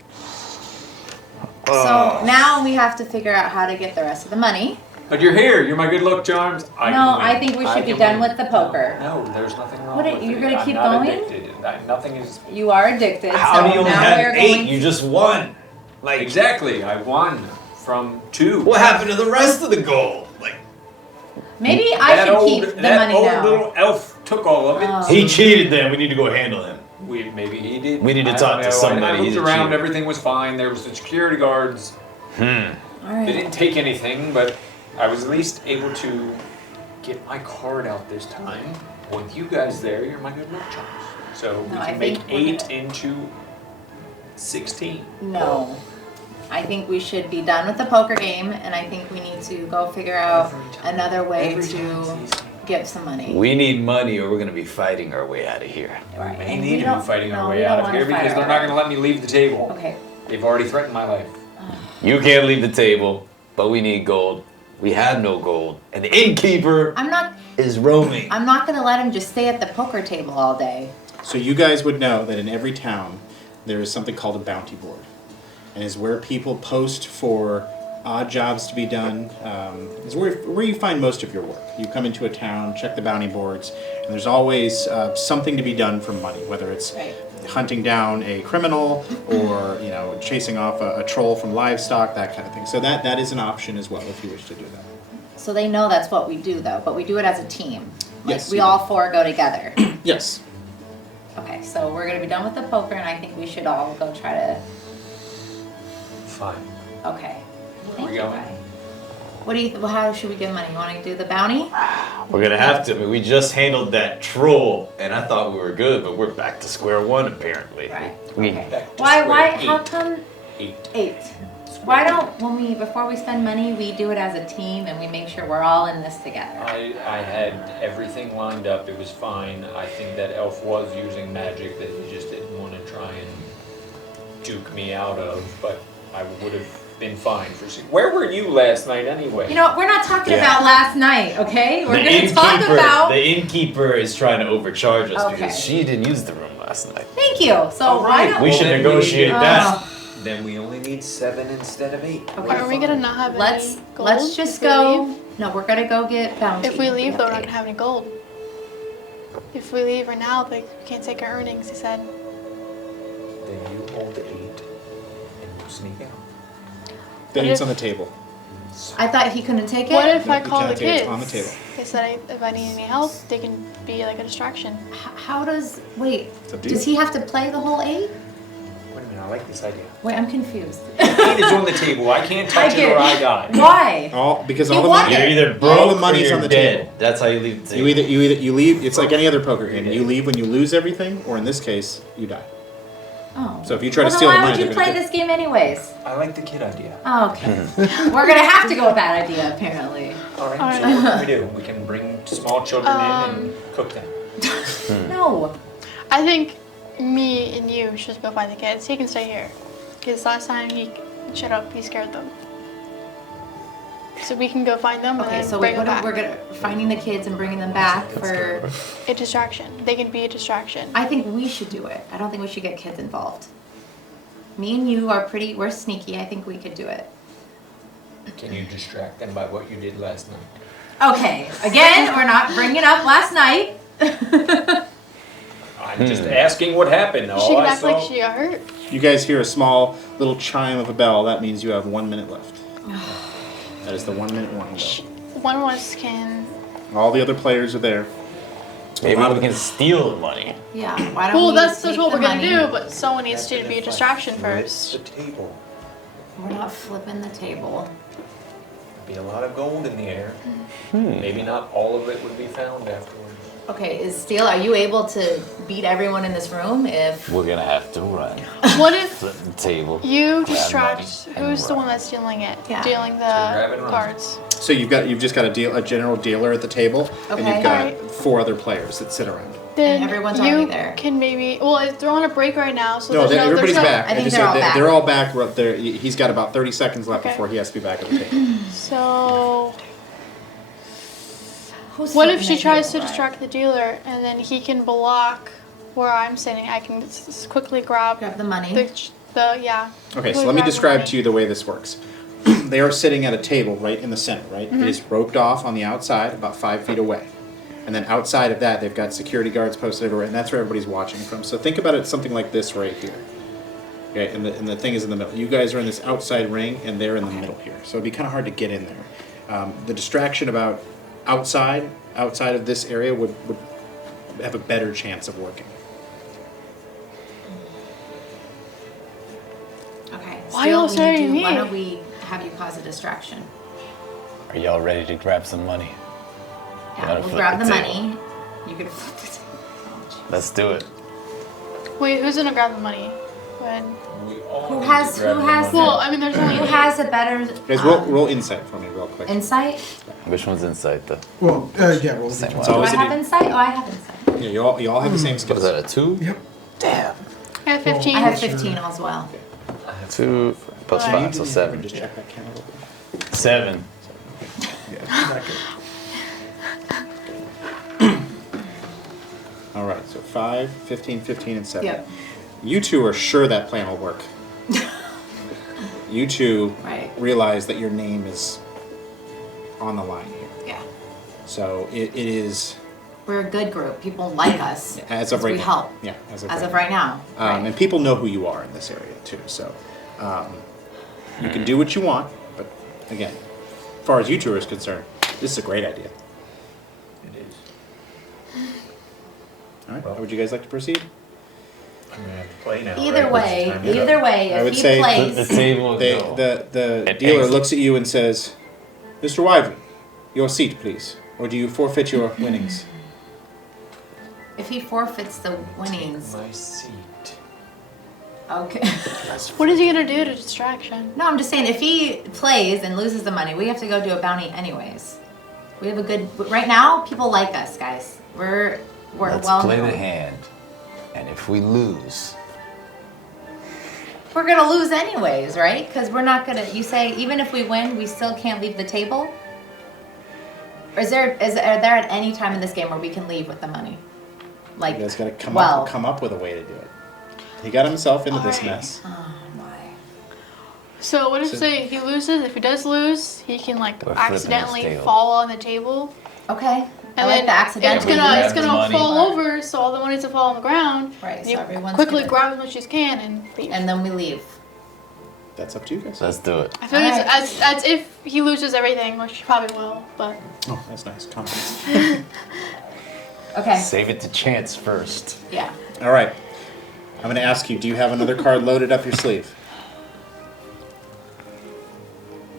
So now we have to figure out how to get the rest of the money. But you're here. You're my good luck charms. No, can win. I think we should be can done win. with the poker. No, there's nothing wrong What, with it. you're gonna keep I'm not going? addicted. Nothing is... You are addicted. How so do you only now have we're 8? going. You just won. Like, Exactly. I won from 2. what happened to the rest of the gold? Like, Maybe I should keep the that money old now. little elf took all of it. Oh. he cheated then. We need to go handle him. Maybe he did. We need to I talk don't to know. somebody. I He's looked a around. cheater. Everything was fine. There was the security guards. All They right. didn't take anything, but I was at least able to get my card out this time. With you guys there, you're my good luck charms. So we No, I can make think we're 8 gonna- into 16. No. I think we should be done with the poker game, and I think we need to go figure out another way to get some money. We need money or we're going to be fighting our way out of here. Right. May And need we to don't- be fighting no, our we way don't out of wanna here fight because our they're not way going to let me leave the table. Okay. They've already threatened my life. You can't leave the table, but we need gold. We have no gold. And the innkeeper I'm not is roaming. gonna let him just stay at the poker table all day. So you guys would know that in every town there is something called a bounty board, and is where people post for odd jobs to be done. Is where you find most of your work. You come into a town, check the bounty boards, and there's always something to be done for money, whether it's Right. hunting down a criminal or chasing off a troll from livestock, that kind of thing. So that is an option as well if you wish to do that. So they know that's what we do, though, but we do it as a team. Like, Yes, we you all 4 go together. Yes. Okay, so we're gonna be done with the poker, and I think we should all go try to. Fine. Okay. Thank we you, going? Guy. What do you? How should we give money? You want to do the bounty? We're gonna have to. I mean, we just handled that troll, and I thought we were good, but we're back to square one apparently. Right. We- Okay. Back to Why? square How eight. come 8. 8? Why don't before we spend money, we do it as a team and we make sure we're all in this together? I had everything lined up. It was fine. I think that elf was using magic that he just didn't want to try and duke me out of, but I would have been fine for. Where were you last night anyway? You know, we're not talking Yeah. about last night, okay? We're The going to talk about. the innkeeper is trying to overcharge us Okay. because she didn't use the room last night. Thank you. So All why right, don't We should then negotiate Oh. that. Then we only need 7 instead of 8. Okay. Are we gonna not have Let's any gold? let's just if we go. leave? No, we're gonna go get bounty. If we leave, though, we're not update. gonna have any gold. If we leave right now, they can't take our earnings. He said. Then you hold the 8 and you sneak out. The What 8's if- on the table. I thought he couldn't take it. What if I Nope, call you the can't take it. kids? It's on the table. They said if I need any help, they can be like a distraction. How does wait? It's up to Does you. he have to play the whole 8? Wait a minute, I like this idea. Wait, I'm confused. 8 is on the table. I can't touch it or I die. Why? Because He all the won money. it. You're either All broke the money's or you're on the dead. table. That's how you leave the table. You leave. It's like any other poker game. You leave when you lose everything, or in this case, you die. Oh. So if you try to Well, steal the then money, why would you they're play gonna this game anyways? I like the kid idea. Oh, okay. We're gonna have to go with that idea apparently. All right, Alright. so what can we do? We can bring small children in and cook them. No. I think me and you should go find the kids. He can stay here. Because last time he shut up, he scared them. So we can go find them and Okay, then so bring wait, them back. we're gonna finding the kids and bringing them back for. A distraction. They can be a distraction. I think we should do it. I don't think we should get kids involved. Me and you are we're sneaky. I think we could do it. Can you distract them by what you did last night? Okay, again, we're not bringing up last night. I'm just asking what happened. she All can I act saw. like she got hurt. You guys hear a small little chime of a bell. That means you have 1 minute left. That is the 1 minute warning bell. One of us can. All the other players are there. Maybe we can steal the money. Yeah, why don't Well, we that's take what the we're gonna money? do, but someone needs to be a distraction first. The table. We're not flipping the table. Be a lot of gold in the air. Maybe not all of it would be found afterwards. Okay, Steele, are you able to beat everyone in this room if... We're gonna have to run. What if Flip the table. you grab distract? money, and Who's the run. one that's stealing it? Yeah. Stealing grab the and run. cards. So you've just got a general dealer at the table, and Okay. you've got Alright. 4 other players that sit around. Then everyone's you already there. can maybe. Well, if they're on a break right now, so No, there's no. everybody's there's no, back. I think just they're said all back. they're all back. We're up there. He's got about 30 seconds left Okay. before he has to be back at the table. So Who's what if flipping she the tries to table, right? distract the dealer and then he can block where I'm sitting? I can quickly grab Grab the money. the yeah. Okay, so quickly let me grab the describe money. to you the way this works. They are sitting at a table right in the center, right? It is roped off on the outside, about 5 feet away. And then outside of that, they've got security guards posted everywhere, and that's where everybody's watching from. So think about it something like this right here. Okay, and the thing is in the middle. You guys are in this outside ring, and they're in the middle here. So it'd be kind of hard to get in there. The distraction about outside of this area would have a better chance of working. Okay. Why Steele, y'all staring at me? why don't we have you cause a distraction? Are y'all ready to grab some money? Yeah, Gotta we'll flip grab the the table. money. You're gonna flip the table. Oh, jeez. Let's do it. Wait, who's gonna grab the money? When? We all Who need has- to grab who the has money. Well, I mean, there's only Who has a better Guys, roll insight for me real quick. insight? Which one's inside though? Well, yeah, roll Same the one. It's Do I always have an insight? Oh, I have insight. Yeah, you all have the same What skills. is that, a 2? Yep. Damn. I have 15. I have Sure. 15 as well. 2 plus Why? 5, so 7. Just check that count a little bit. 7. Yeah, not good. All right, so 5, 15, 15, and 7. Yep. You two are sure that plan will work. You two Right. realize that your name is on the line here. Yeah. So it is, We're a good group. People like us. as of 'cause right we now. help. Yeah, as of As right of now. right now. Right. And people know who you are in this area too. So you can do what you want, but again, as far as you two are concerned, this is a great idea. It is. All right, how would you guys like to proceed? I'm gonna have to play now. Either right? way, This is time to go. either way, I would if he say plays, The table The no. the It dealer exits. looks at you and says, Mr. Wyvern, your seat, please. Or do you forfeit your winnings? If he forfeits the winnings, My seat. okay. What is he gonna do to distraction? No, I'm just saying if he plays and loses the money, we have to go do a bounty anyways. We have a good. Right now, people like us, guys. We're Let's well play known. the hand. And if we lose, We're gonna lose anyways, right? Because we're not gonna. You say even if we win, we still can't leave the table. Or are there at any time in this game where we can leave with the money? Like, You guys gotta come well, up with a way to do it. He got himself into this Alright. mess. Oh my. So what if So- say he loses? If he does lose, he can like Or flipping his accidentally table. fall on the table, Okay. I and like then the accidentally. it's gonna Grab the money. fall over, so all the money's to fall on the ground. Right. And So you everyone's quickly gonna- grab as much as you can and leave. And then we leave. That's up to you guys. let's do it. I feel like Alright. it's as if he loses everything, which he probably will, but Oh, that's nice. Confidence. Okay. Save it to chance first. Yeah. All right. I'm going to ask you, do you have another card loaded up your sleeve?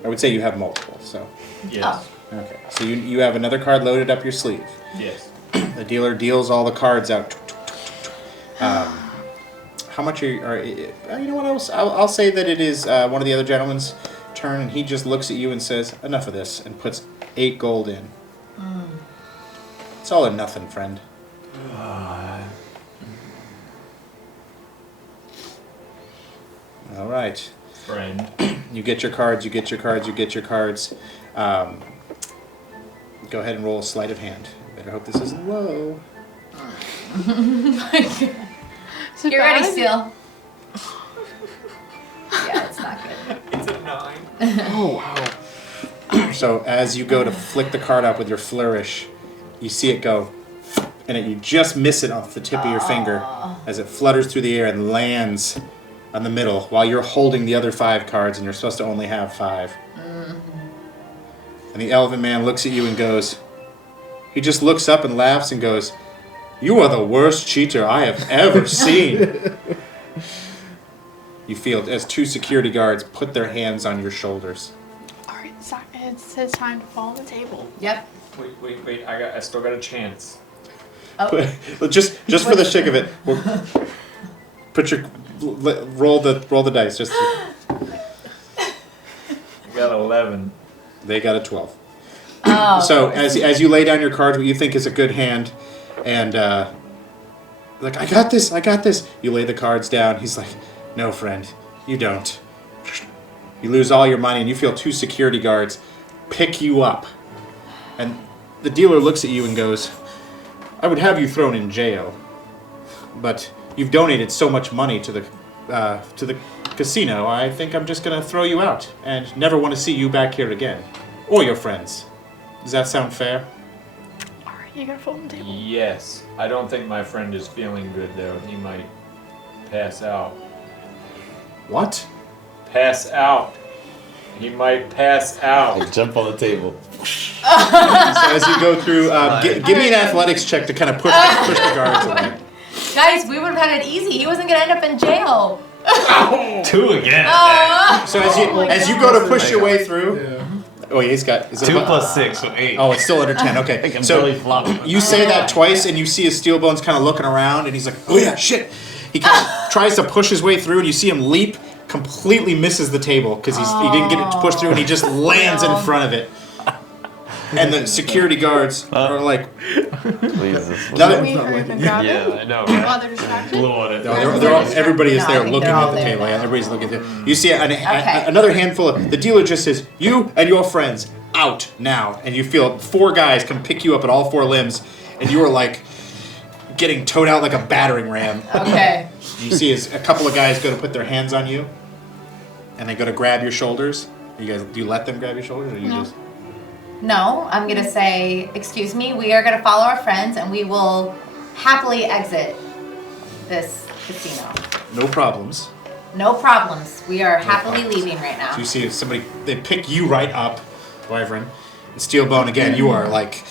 I would say you have multiple, so. Yes. Okay. So you have another card loaded up your sleeve. Yes. The dealer deals all the cards out. How much are you know what else? I'll say that it is one of the other gentlemen's turn, and he just looks at you and says, enough of this, and puts 8 gold in. It's all or nothing, friend. All right. Friend. You get your cards, you get your cards, you get your cards. Go ahead and roll a sleight of hand. Better hope this isn't low. is it Get ready, bad? Steel. Yeah, it's not good. It's a 9. Oh, wow. So as you go to flick the card up with your flourish, you see it go, and you just miss it off the tip of your finger as it flutters through the air and lands on the middle while you're holding the other 5 cards and you're supposed to only have 5. And the elven man looks at you and goes, he just looks up and laughs and goes, you are the worst cheater I have ever seen. You feel as 2 security guards put their hands on your shoulders. Alright, it's his time to fall on the table. Yep. Wait. I still got a chance. Oh, just for the shake of it, put your roll the dice. Just I got 11. they got a 12. oh. So as you lay down your cards, what you think is a good hand, and like I got this. You lay the cards down. He's like, no, friend, you don't. You lose all your money, and you feel 2 security guards pick you up, and the dealer looks at you and goes, I would have you thrown in jail, but you've donated so much money to the casino, I think I'm just gonna throw you out and never want to see you back here again, or your friends. Does that sound fair? Alright, you gotta fall on the table. Yes. I don't think my friend is feeling good, though. He might pass out. What? Pass out. He might pass out. Like, jump on the table. So as you go through, give me an athletics check to kind of push the guards away. Guys, we would have had it easy. He wasn't gonna end up in jail. 2 again. So as you go to push your way through, Yeah. oh yeah, he's got is it 2 about- plus 6, so 8. Oh, it's still under 10. I Okay, think I'm so really flopping. you say that twice, and you see his steel bones kind of looking around, and he's like, "Oh yeah, shit!" He kind of tries to push his way through, and you see him leap, completely misses the table because he didn't get it to push through, and he just lands in front of it. And the security guards are like, Please, this Now that- We hurry up and grab it. I know. While they're distracted. Blow on it. no, they're all, everybody is No, I there think looking they're all at the there table. now. Yeah, everybody's looking at it. You see Okay. another handful of the dealer just says, "You and your friends out now," and you feel 4 guys come pick you up at all 4 limbs, and you are like getting towed out like a battering ram. Okay. You see as a couple of guys go to put their hands on you, and they go to grab your shoulders. Do you let them grab your shoulders, or you No. just? No, I'm gonna say, excuse me, we are gonna follow our friends and we will happily exit this casino. No problems. No problems. We are happily problems. leaving right now. So you see somebody, they pick you right up, Wyvern, and Steelbone again. You are like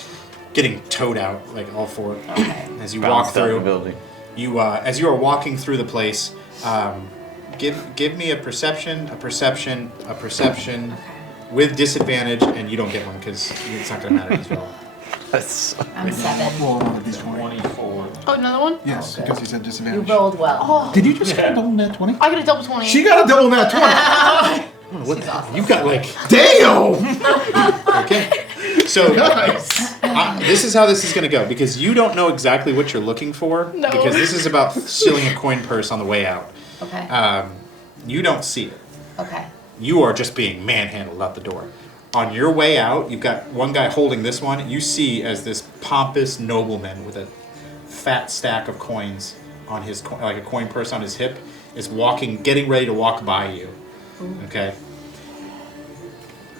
getting towed out, like all 4. Okay. As you walk bounced out the through, building. you as you are walking through the place, give me a perception. with disadvantage, and you don't get one because it's not going to matter as well. I'm 7. Roll one of these 20. 24. Oh, another one? Yes, because you said You disadvantage. rolled well. Oh, Did you just get a double net 20? I got a double 20. She got a double net 20! She's awesome. You've got like Damn! okay. So Nice. this is how this is going to go because you don't know exactly what you're looking for No. because this is about stealing a coin purse on the way out. Okay. You don't see it. Okay. You are just being manhandled out the door. On your way out, you've got one guy holding this one. You see as this pompous nobleman with a fat stack of coins on his like a coin purse on his hip is walking, getting ready to walk by you. Okay.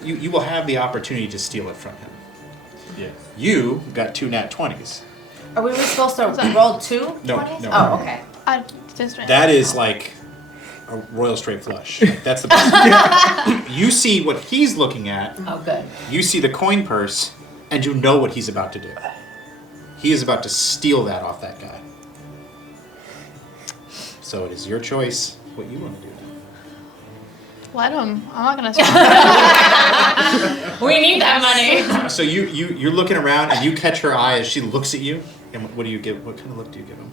You will have the opportunity to steal it from him. Yes. You got 2 nat 20s. Are we supposed to roll 2 No, 20s? no. Oh, okay. I just ran. That is like a royal straight flush. Like, that's the best. You see what he's looking at. Oh, good. You see the coin purse, and you know what he's about to do. He is about to steal that off that guy. So it is your choice what you want to do. Let him. I'm not gonna stop. We need that money. So you're looking around, and you catch her eye as she looks at you. And what do you give? What kind of look do you give him?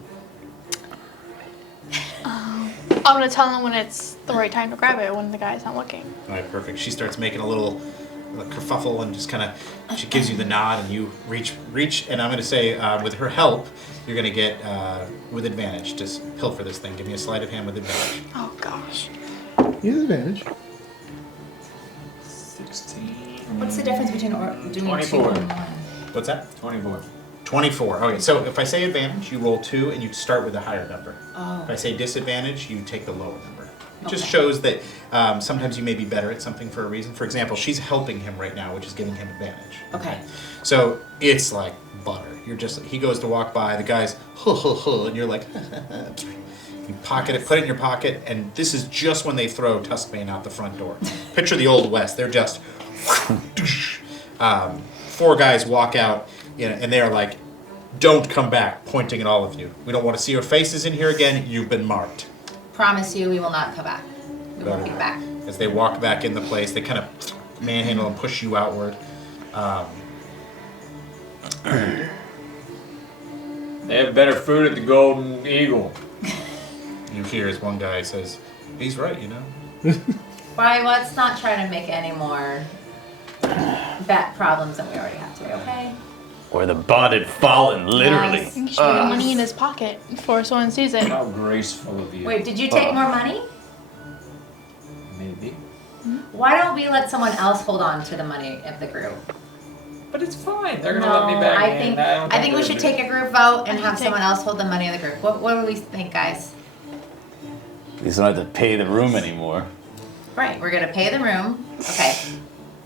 I'm gonna tell him when it's the right time to grab it when the guy's not looking. All right, perfect. She starts making a little kerfuffle and just kind of, she gives you the nod and you reach, and I'm going to say with her help, you're going to get with advantage. Just pilfer this thing. Give me a sleight of hand with advantage. Oh gosh. You have advantage. 16. What's the difference between doing 24. 2 and 1? What's that? 24. 24. Okay, so if I say advantage, you roll 2 and you start with a higher number. Oh. If I say disadvantage, you take the lower number. It just Okay. shows that sometimes you may be better at something for a reason. For example, she's helping him right now, which is giving him advantage. Okay. So it's like butter. You're just, he goes to walk by, the guy's, and you're like, you pocket it, put it in your pocket, and this is just when they throw Tuskbane out the front door. Picture the Old West. They're just, 4 guys walk out, and they're like, don't come back, pointing at all of you. We don't want to see your faces in here again. You've been marked. Promise you we will not come back. We won't be back. As they walk back in the place, they kind of manhandle and push you outward. They have better food at the Golden Eagle. You hear as one guy says, he's right, Why, let's not try to make any more bad problems than we already have today, okay? Where the bond had fallen, literally. Yes. He should put money in his pocket before someone sees it. How graceful of you. Wait, did you take more money? Maybe. Why don't we let someone else hold on to the money of the group? But it's fine. They're going to let me back I in. think I think we should take a group vote and have take- someone else hold the money of the group. What do we think, guys? At least don't have to pay the room anymore. Right, we're gonna pay the room. Okay.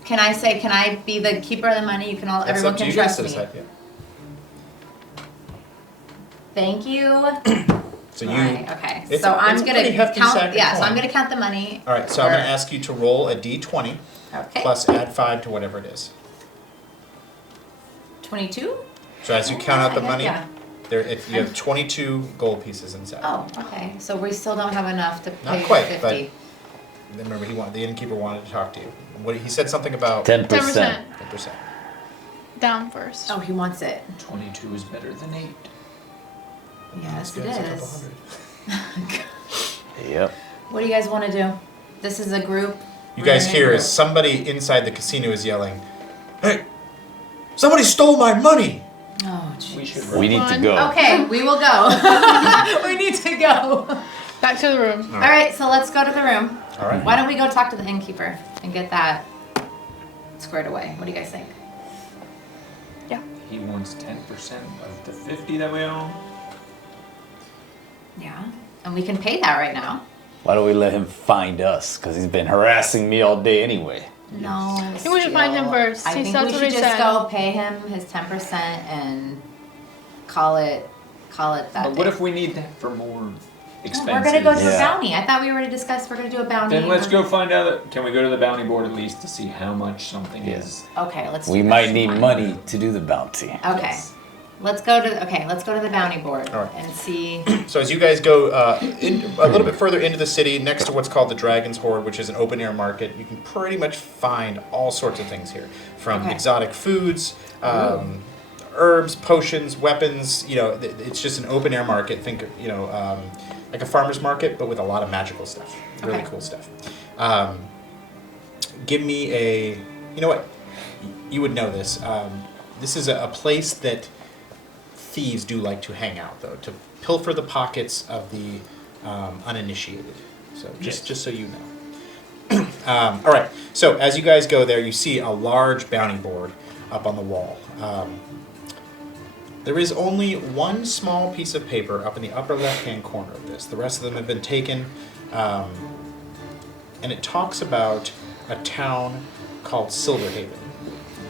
Can I be the keeper of the money? You can all, That's everyone up to can you guys trust to me. decide, yeah. Thank you. So you, Right, okay. It's So a- I'm it's a gonna pretty hefty count. sack of Yeah, so I'm coin. gonna count the money. all right, so I'm going to ask you to roll a d20 Okay. plus add 5 to whatever it is. 22. So as you count out the money, Yeah. you have 22 gold pieces inside. Oh, okay. So we still don't have enough to pay Not quite, 50. Then remember, the innkeeper wanted to talk to you. He said something about 10%. 10%. Down first. Oh, he wants it. 22 is better than 8. Yes, it It's a couple is. hundred. Yep. What do you guys want to do? This is a group. You We're guys in a hear group. as somebody inside the casino is yelling, "Hey, somebody stole my money!" Oh, We jeez. should We need to go. Okay, we will go. We need to go. Back to the room. All right, so let's go to the room. All right. Why don't we go talk to the innkeeper and get that squared away? What do you guys think? Yeah. He wants 10% of the 50 that we own. Yeah, and we can pay that right now. Why don't we let him find us? Because he's been harassing me all day anyway. No, I think we should find him first. I He think said we what should he just said. go pay him his 10% and call it that. But what day. if we need that for more expenses? We're gonna go do a Yeah. bounty. I thought we already discussed we're gonna do a bounty. Then let's go find out. Can we go to the bounty board at least to see how much something Yeah. is? Okay, let's. We do might this. need Fine. money to do the bounty. Okay. Yes. Let's go to the bounty board All right. and see. So as you guys go a little bit further into the city, next to what's called the Dragon's Hoard, which is an open air market, you can pretty much find all sorts of things here, from Okay. exotic foods, herbs, potions, weapons. It's just an open air market. Think like a farmer's market, but with a lot of magical stuff. Really Okay. cool stuff. Give me a. You know what? You would know this. This is a place that thieves do like to hang out, though, to pilfer the pockets of the uninitiated. So just so you know. All right. So as you guys go there, you see a large bounty board up on the wall. There is only one small piece of paper up in the upper left-hand corner of this. The rest of them have been taken, and it talks about a town called Silverhaven.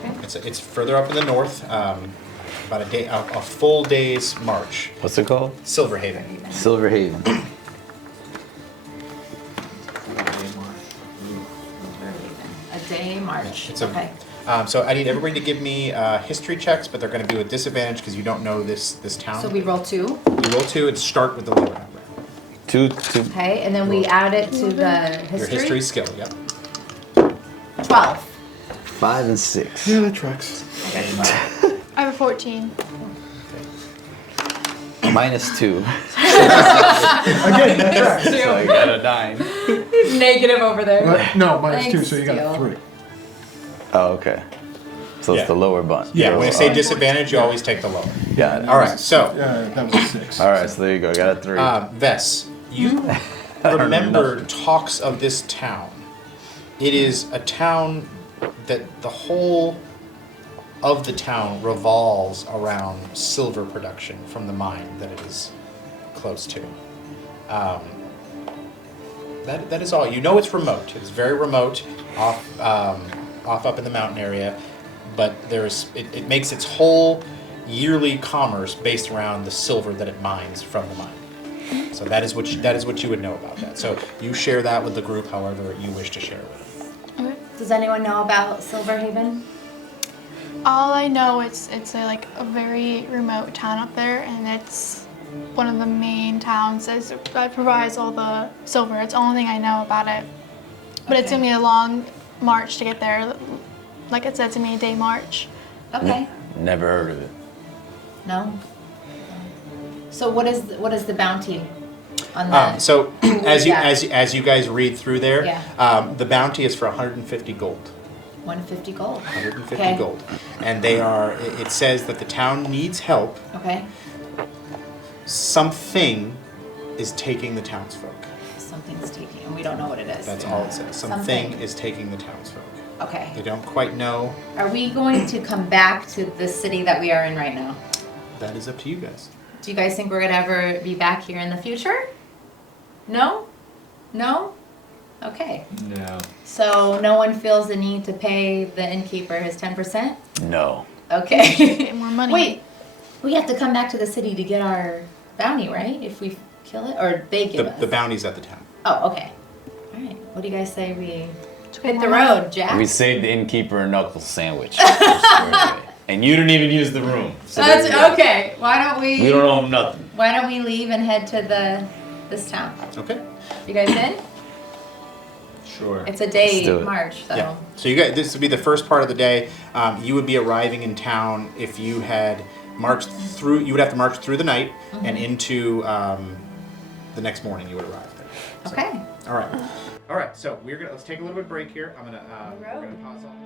Okay. It's further up in the north, about a full day's march. What's it called? Silverhaven. Silverhaven. A day march. It's a- Okay. So I need everybody to give me history checks, but they're going to be with disadvantage because you don't know this town. So we roll 2. You roll 2 and start with the lower number. Two. Okay, and then we add it to the Your history. history skill, yep. 12. 5 and 6. Yeah, that tracks. Okay, 12. I have a 14. Minus 2. Again, that tracks. So I got a 9. Negative over there. No, minus Thanks, 2, so you got Steele. 3. Oh, okay. So Yeah. it's the lower button. Yeah, when I say Oh, disadvantage, you always take the lower. got it. All right, so That was a 6. All right, so there you go. I got a 3. Vess, you remember talks of this town. It is a town that the whole of the town revolves around silver production from the mine that it is close to. That is all. You know it's remote. It's very remote, off up in the mountain area, but it makes its whole yearly commerce based around the silver that it mines from the mine. So that is what you would know about that. So you share that with the group, however you wish to share it. Okay. Does anyone know about Silverhaven? All I know it's a very remote town up there, and it's one of the main towns that provides all the silver. It's the only thing I know about it. But it's gonna be a long march to get there. Like it said, it's gonna be a day march. Okay. Never heard of it. No. So what is the bounty on that? So as you Yeah. guys read through there, Yeah. the bounty is for 150 gold. 150 gold. 150 Okay. gold, and it says that the town needs help. Okay. Something is taking the townsfolk. Something's taking, and we don't know what it is. That's all it says. Something is taking the townsfolk. Okay. They don't quite know. Are we going to come back to the city that we are in right now? That is up to you guys. Do you guys think we're gonna ever be back here in the future? No? No? Okay. No. So no one feels the need to pay the innkeeper his 10%? No. Okay. Get more money. Wait, we have to come back to the city to get our bounty, right? If we kill it, or they give us? The bounty's at the town. Oh, okay. All right. What do you guys say we To get hit the more money. road, Jack? We saved the innkeeper a knuckle sandwich. And you didn't even use the room. So there you go. That's okay. Why don't We don't owe him nothing. Why don't we leave and head to this town? Okay. You guys in? Sure. It's a day Let's do it. march, so. Yeah. So you guys, this would be the first part of the day. You would be arriving in town if you had marched through. You would have to march through the night and into the next morning. You would arrive there. So, Okay. All right. All right. So let's take a little bit of break here. We're gonna pause all.